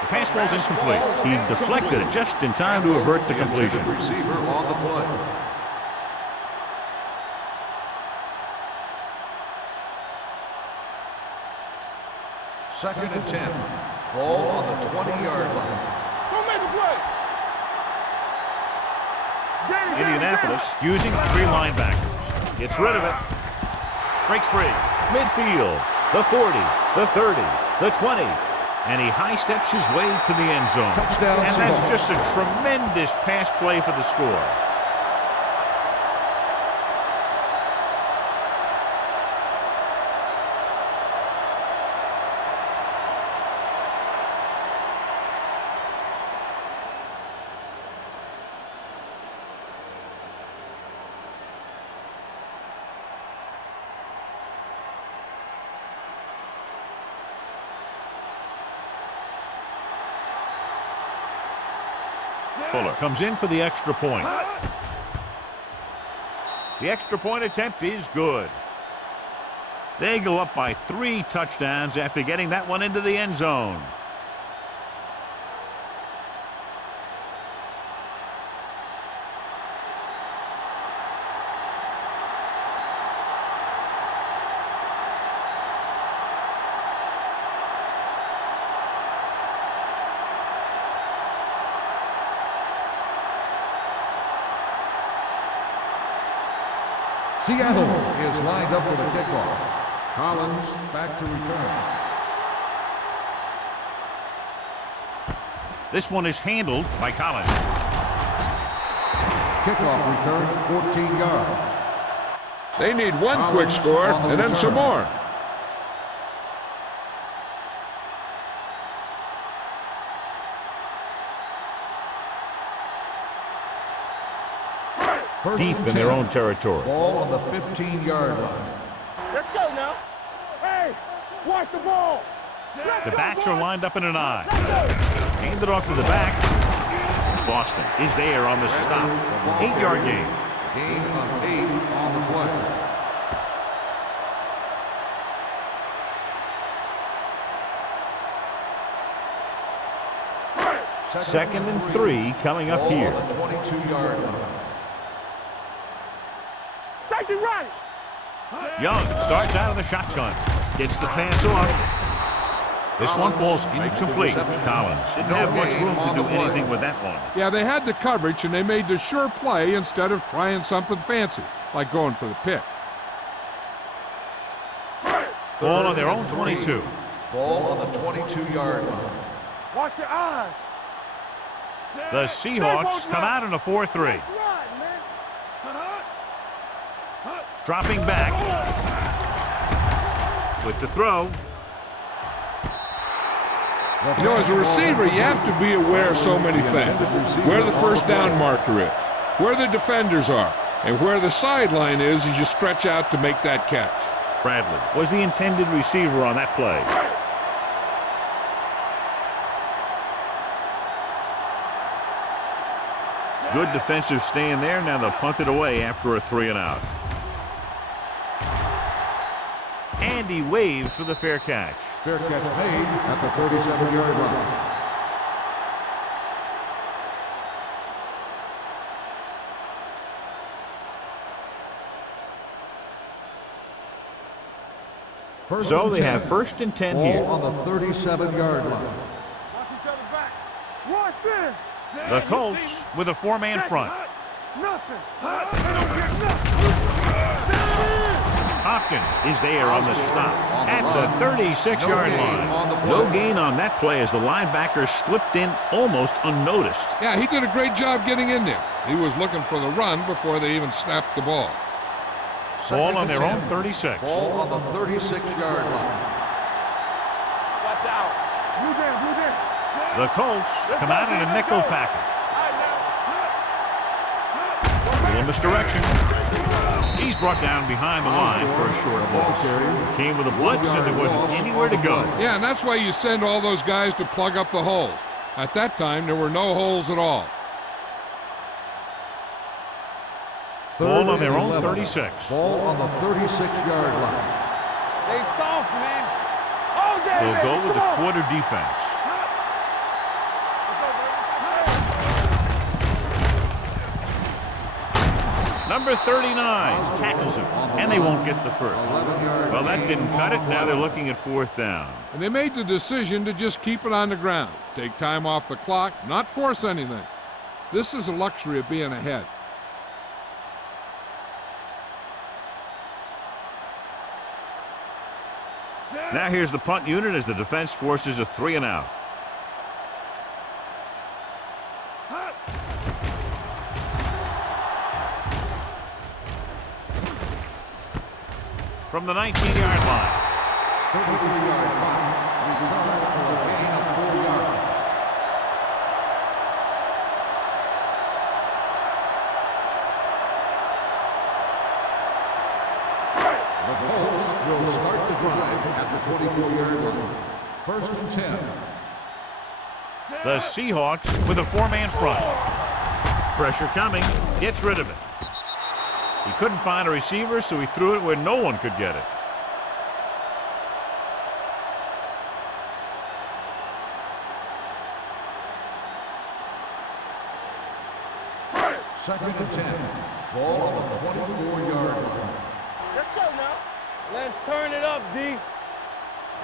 The pass falls incomplete. He deflected it just in time to avert the completion. Receiver on the play. Second and 10. Ball on the 20-yard line. Don't make a play. Indianapolis using 3 linebackers. Gets rid of it. Breaks free. Midfield. The 40. The 30. The 20. And he high steps his way to the end zone. Touchdown, and that's Seahawks. just a tremendous pass play for the score. Fuller comes in for the extra point. The extra point attempt is good. They go up by 3 touchdowns after getting that one into the end zone. Seattle is lined up for the kickoff. Collins back to return. This one is handled by Collins. Kickoff return, 14 yards. They need one quick score and then some more. Deep in their own territory. Ball on the 15-yard line. Let's go now. Hey, watch the ball. The backs are lined up in an I. Hand it off to the back. Boston is there on the stop. 8-yard gain. Gain of 8 on the play. Second and 3 coming up here. Ball on the 22-yard line. Safety right. Young starts out of the shotgun. Gets the pass off. This one falls incomplete. Collins didn't have much room to do anything with that one. Yeah, they had the coverage, and they made the sure play instead of trying something fancy, like going for the pick. Ball on their own 22. Ball on the 22-yard line. Watch your eyes. The Seahawks come out in a 4-3. Dropping back with the throw. You know, as a receiver, you have to be aware of so many things. Where the first down marker is, where the defenders are, and where the sideline is as you stretch out to make that catch. Bradley was the intended receiver on that play. Good defensive stand there. Now they'll punt it away after a 3-and-out. And he waves for the fair catch. Fair catch made at the 37-yard line. So they have first and 10 here. Ball on the 37-yard line. Watch each other back. Watch in. The Colts with a 4-man front. Nothing. They don't get nothing. Hopkins is there on the stop at the 36-yard line. No gain on that play as the linebacker slipped in almost unnoticed. Yeah, he did a great job getting in there. He was looking for the run before they even snapped the ball. Ball on their own 36. Ball on the 36-yard line. Watch out. Blue down, blue down. The Colts come out in a nickel package. Little misdirection. He's brought down behind the line for a short loss. Came with a blitz and there wasn't anywhere to go. Yeah, and that's why you send all those guys to plug up the holes. At that time, there were no holes at all. Ball on their own 36. Ball on the 36-yard line. They soft, man. Oh, David. They'll go with the quarter defense. Number 39 tackles him, and they won't get the first. Well, that didn't cut it. Now they're looking at 4th down. And they made the decision to just keep it on the ground. Take time off the clock, not force anything. This is a luxury of being ahead. Now here's the punt unit as the defense forces a 3-and-out. From the 19-yard line. 33-yard punt. Return for a gain of 4 yards. The Colts will start the drive at the 24-yard line. First and 10. The Seahawks with a 4-man front. Pressure coming. Gets rid of it. He couldn't find a receiver, so he threw it where no one could get it. Second and 10. Ball on the 24-yard line. Let's go now. Let's turn it up, D.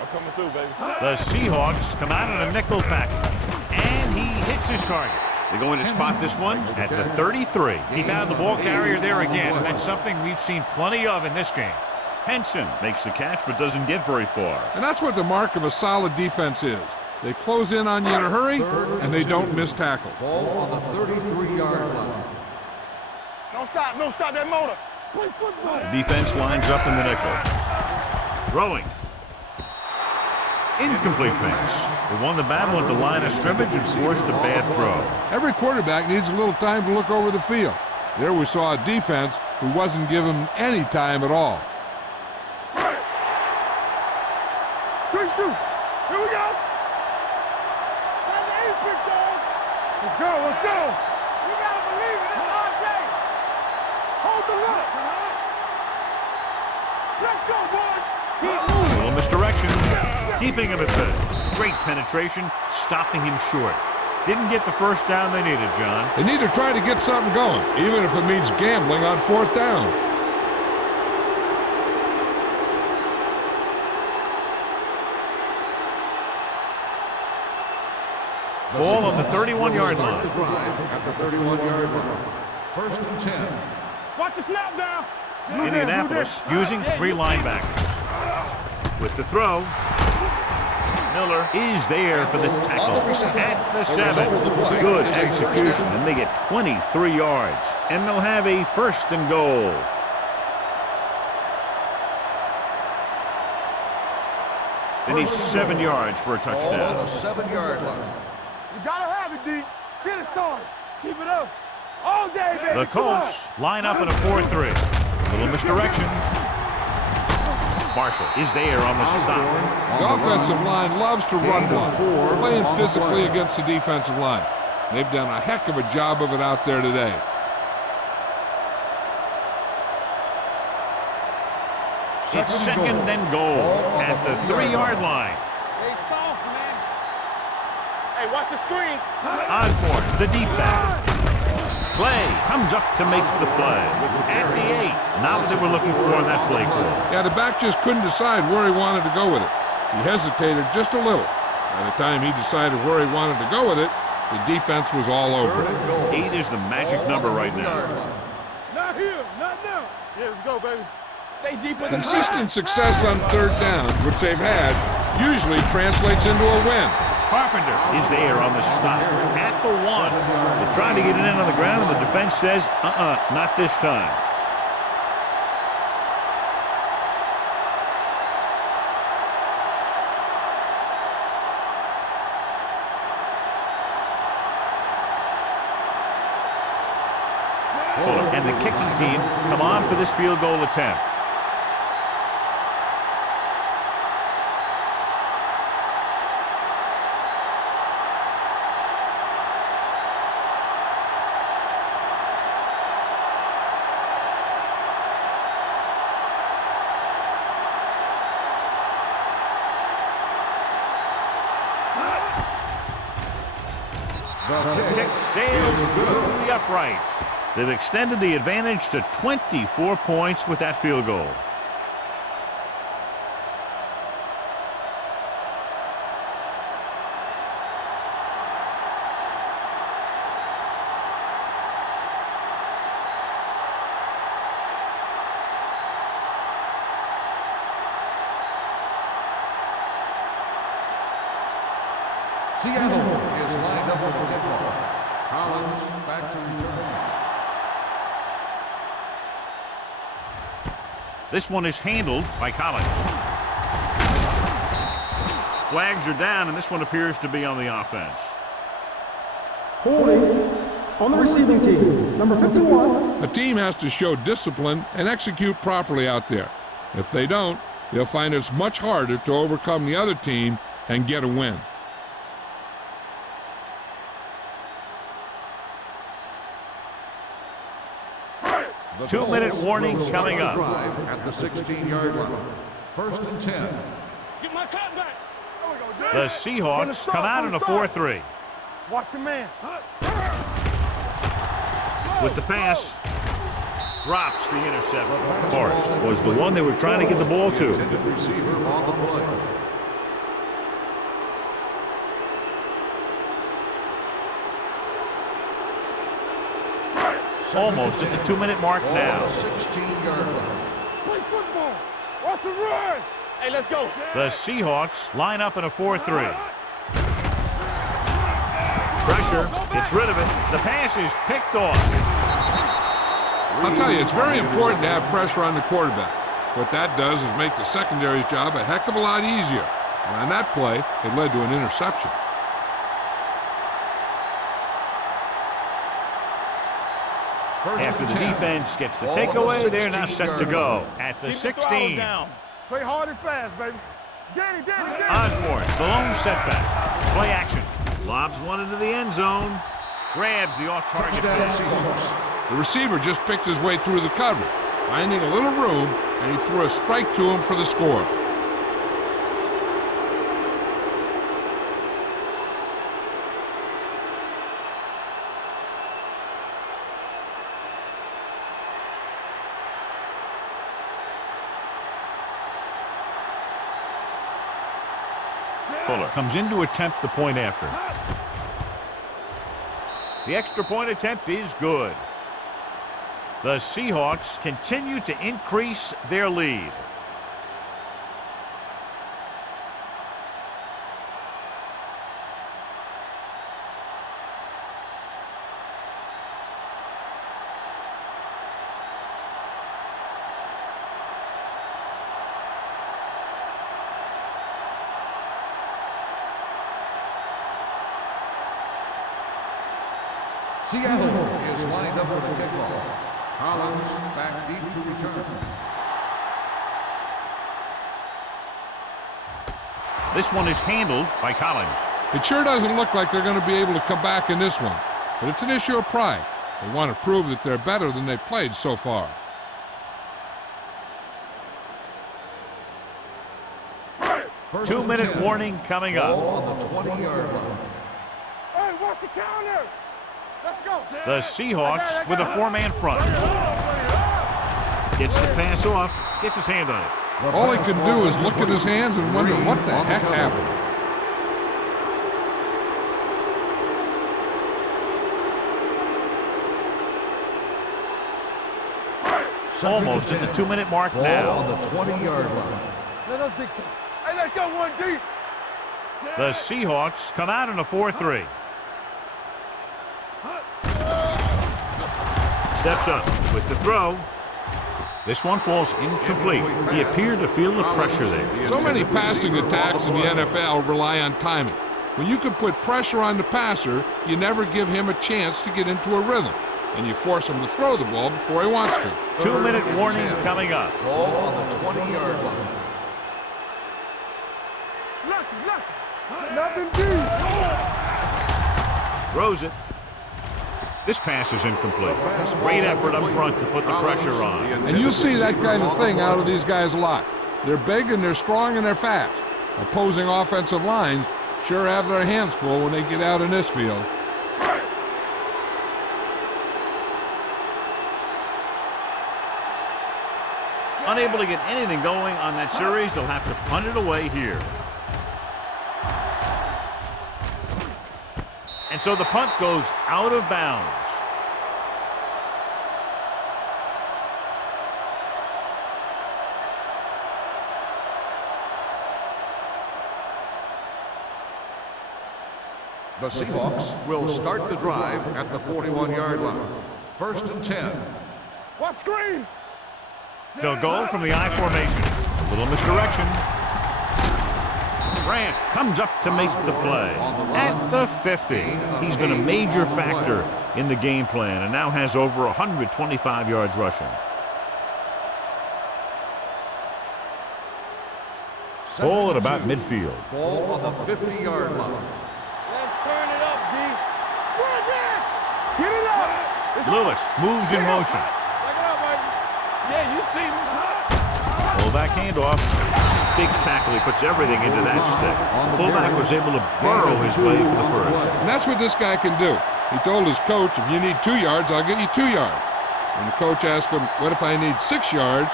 I'm coming through, baby. The Seahawks come out in a nickel package, and he hits his target. They're going to spot this one at the 33. He found the ball carrier there again, and that's something we've seen plenty of in this game. Henson makes the catch but doesn't get very far. And that's what the mark of a solid defense is. They close in on you in a hurry, and they don't miss tackle. Ball on the 33-yard line. No stop that motor. Play football. The defense lines up in the nickel. Throwing. Incomplete pass. They won the battle at the line of scrimmage and forced a bad throw. Every quarterback needs a little time to look over the field. There we saw a defense who wasn't given any time at all. Quick shoot. Here we go. Time to aim, big dogs. Let's go. You gotta believe it. It's our day. Hold the look. Let's go, boys. Keep moving. A little misdirection. Keeping him at bay. Great penetration, stopping him short. Didn't get the first down they needed, John. They need to try to get something going, even if it means gambling on 4th down. Ball on the 31-yard Start line. the drive at the 31-yard line. 1st and 10. Watch the snap down. Indianapolis using 3 linebackers. With the throw, Miller is there for the tackle at the 7. Good execution, and they get 23 yards. And they'll have a 1st and goal. They need 7 yards for a Ball on touchdown. the 7-yard line. You gotta have it, D. Get it started. Keep it up. All day, baby. The Colts line up in a 4-3. A little misdirection. Marshall is there on the stop. The offensive line loves to run block, playing physically against the defensive line. They've done a heck of a job of it out there today. It's 2nd and goal at the 3-yard line. They soft, man. Hey, watch the screen. Osborne, the deep back. Clay comes up to make the play. At the 8. Not what they were looking for on that play call. Yeah, the back just couldn't decide where he wanted to go with it. He hesitated just a little. By the time he decided where he wanted to go with it, the defense was all over it. 8 is the magic number right now. Not here. Not now. Yeah, let's go, baby. Stay deep in the Consistent success on 3rd down, which they've had, usually translates into a win. Carpenter is there on the stop at the 1. They're trying to get it in on the ground, and the defense says, not this time. Fuller and the kicking team come on for this field goal attempt. The kick sails through the uprights. They've extended the advantage to 24 points with that field goal. Seattle is lined up for the kickoff. Collins back to return. This one is handled by Collins. Flags are down, and this one appears to be on the offense. Holding on the receiving team, number 51. A team has to show discipline and execute properly out there. If they don't, they'll find it's much harder to overcome the other team and get a win. The 2-minute Colts warning will start coming the up. drive at the 16-yard line. 1st and 10. Get my cut back. The Seahawks come out in a 4-3. Watch your man. With the pass, drops the interception. Forrest was the one they were trying to get the ball to. Intended receiver on the play. Almost at the 2-minute mark now. The 16-yard line. Play football. Watch the run. Hey, let's go. The Seahawks line up in a 4-3. Pressure, gets rid of it. The pass is picked off. I'll tell you, it's very important to have pressure on the quarterback. What that does is make the secondary's job a heck of a lot easier. And on that play, it led to an interception. After the defense gets the takeaway, they're now set to go at the 16. Play hard and fast, baby. Danny. Osborne, the lone setback. Play action. Lobs one into the end zone. Grabs the off-target pass. The receiver just picked his way through the coverage, finding a little room, and he threw a strike to him for the score. Fuller comes in to attempt the point after. The extra point attempt is good. The Seahawks continue to increase their lead. Seattle is lined up for the kickoff. Collins back deep to return. This one is handled by Collins. It sure doesn't look like they're going to be able to come back in this one, but it's an issue of pride. They want to prove that they're better than they've played so far. First 2-minute 10. warning coming up. Ball on the 20-yard line. Hey, watch the counter. Let's go. The Seahawks with a 4-man front. Gets the pass off, gets his hand on it. All he can do is look at his hands and wonder what the heck happened. Almost at the 2-minute mark Ball now. on the 20-yard line. Let us big time. Hey, let's go one deep. The Seahawks come out in a 4-3. Steps up with the throw. This one falls incomplete. He appeared to feel the pressure there. So many passing attacks in the NFL rely on timing. When you can put pressure on the passer, you never give him a chance to get into a rhythm, and you force him to throw the ball before he wants to. 2-minute warning coming up. Ball on the 20-yard line. Nothing deep. Throws it. This pass is incomplete. Great effort up front to put the pressure on. And you see that kind of thing out of these guys a lot. They're big and they're strong and they're fast. Opposing offensive lines sure have their hands full when they get out in this field. Unable to get anything going on that series, they'll have to punt it away here. And so the punt goes out of bounds. The Seahawks will start the drive at the 41-yard line. First and 10. What screen? They'll go from the I formation. A little misdirection. Grant comes up to make the play at the 50. He's been a major factor in the game plan and now has over 125 yards rushing. Ball at about midfield. Ball on the 50-yard line. Let's turn it up, D. Get it up. Lewis moves in motion. Back it up, baby. Yeah, you see me. Fullback handoff. Big tackle. He puts everything into that stick. Fullback was able to burrow his way for the first. And that's what this guy can do. He told his coach, if you need 2 yards, I'll get you 2 yards. When the coach asked him, what if I need 6 yards?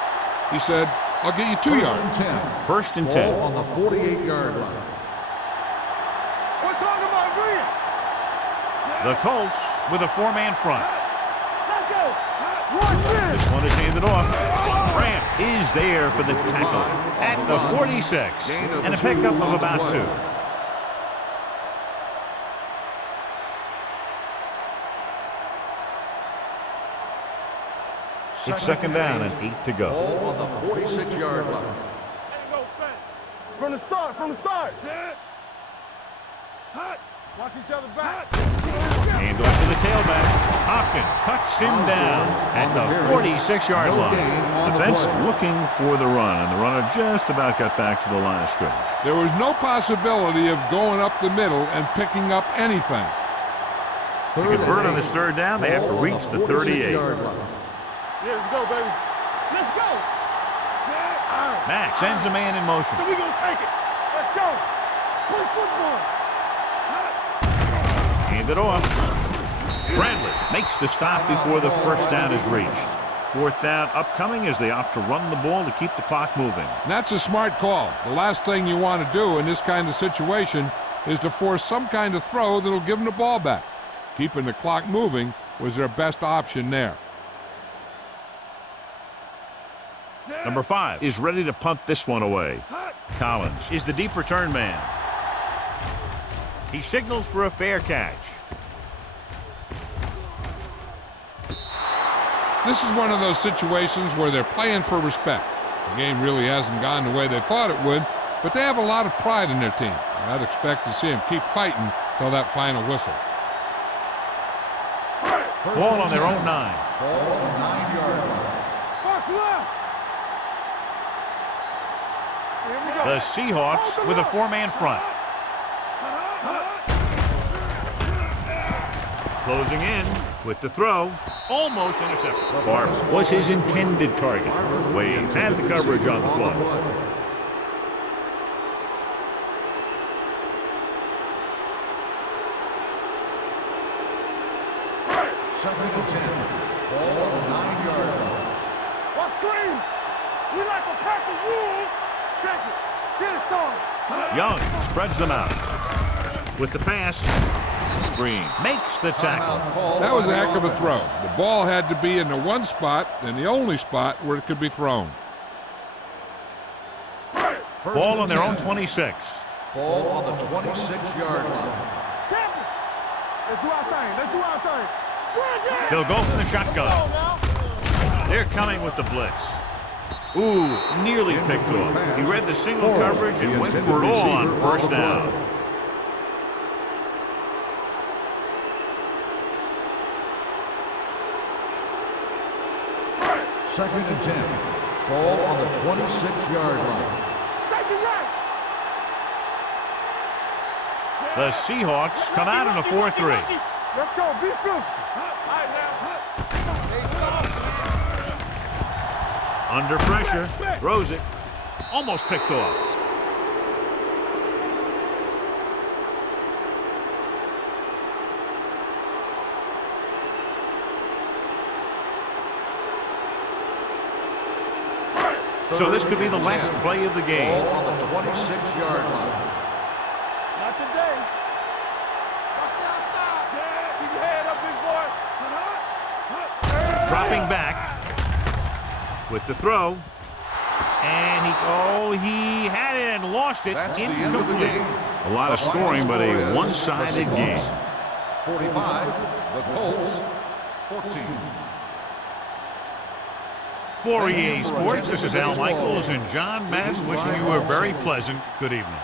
He said, I'll get you 2 yards. First and 10. Ball on the 48-yard line. We're talking about Green. The Colts with a 4-man front. Let's go. Ball is handed off. Grant is there for the tackle at the 46. And a pickup of about 2. It's second down and 8 to go. Ball on the 46-yard line. From the start, Set. Hut. Watch each other back. Hand off to the tailback. Hopkins cuts him down at the 46-yard line. Defense looking for the run, and the runner just about got back to the line of scrimmage. There was no possibility of going up the middle and picking up anything. To convert on this third down, they have to reach the 38. Yeah, let's go, baby. Let's go. Set. Mack sends a man in motion. So we gonna take it. Let's go. Play football. Hand it off. Bradley makes the stop before the first down is reached. Fourth down upcoming as they opt to run the ball to keep the clock moving. And that's a smart call. The last thing you want to do in this kind of situation is to force some kind of throw that'll give them the ball back. Keeping the clock moving was their best option there. Number 5 is ready to punt this one away. Collins is the deep return man. He signals for a fair catch. This is one of those situations where they're playing for respect. The game really hasn't gone the way they thought it would, but they have a lot of pride in their team. I'd expect to see them keep fighting till that final whistle. Ball on their own 9. Ball on the 9-yard line. Box left. The Seahawks with a 4-man front. Closing in with the throw. Almost intercepted. Barbs was his intended target. Wade had the coverage on the play. Second and 10. Ball on the 9-yard line. What screen? We like a pack of wolves. Check it. Get it, son. Young spreads them out. With the pass, Green makes the tackle. That was a heck of a throw. The ball had to be in the one spot and the only spot where it could be thrown. Ball on their own 26. Ball on the 26-yard line. Let's do our thing. Let's do our thing. He'll go from the shotgun. They're coming with the blitz. Ooh, nearly picked off. He read the single coverage and went for it all on first down. Second and 10. Ball on the 26-yard line. The Seahawks come out in a 4-3. Let's go. Be physical. Under pressure, throws it, almost picked off. So this could be the last play of the game. Ball on the 26-yard line. Not today. Watch the outside. Keep your head up, big boy. Dropping back with the throw. And he had it and lost it. That's the end of the Incomplete. game. A lot of scoring, but a one-sided game. 45, the Colts, 14. For EA Sports, this is Al Michaels and John Madden wishing you a very pleasant good evening.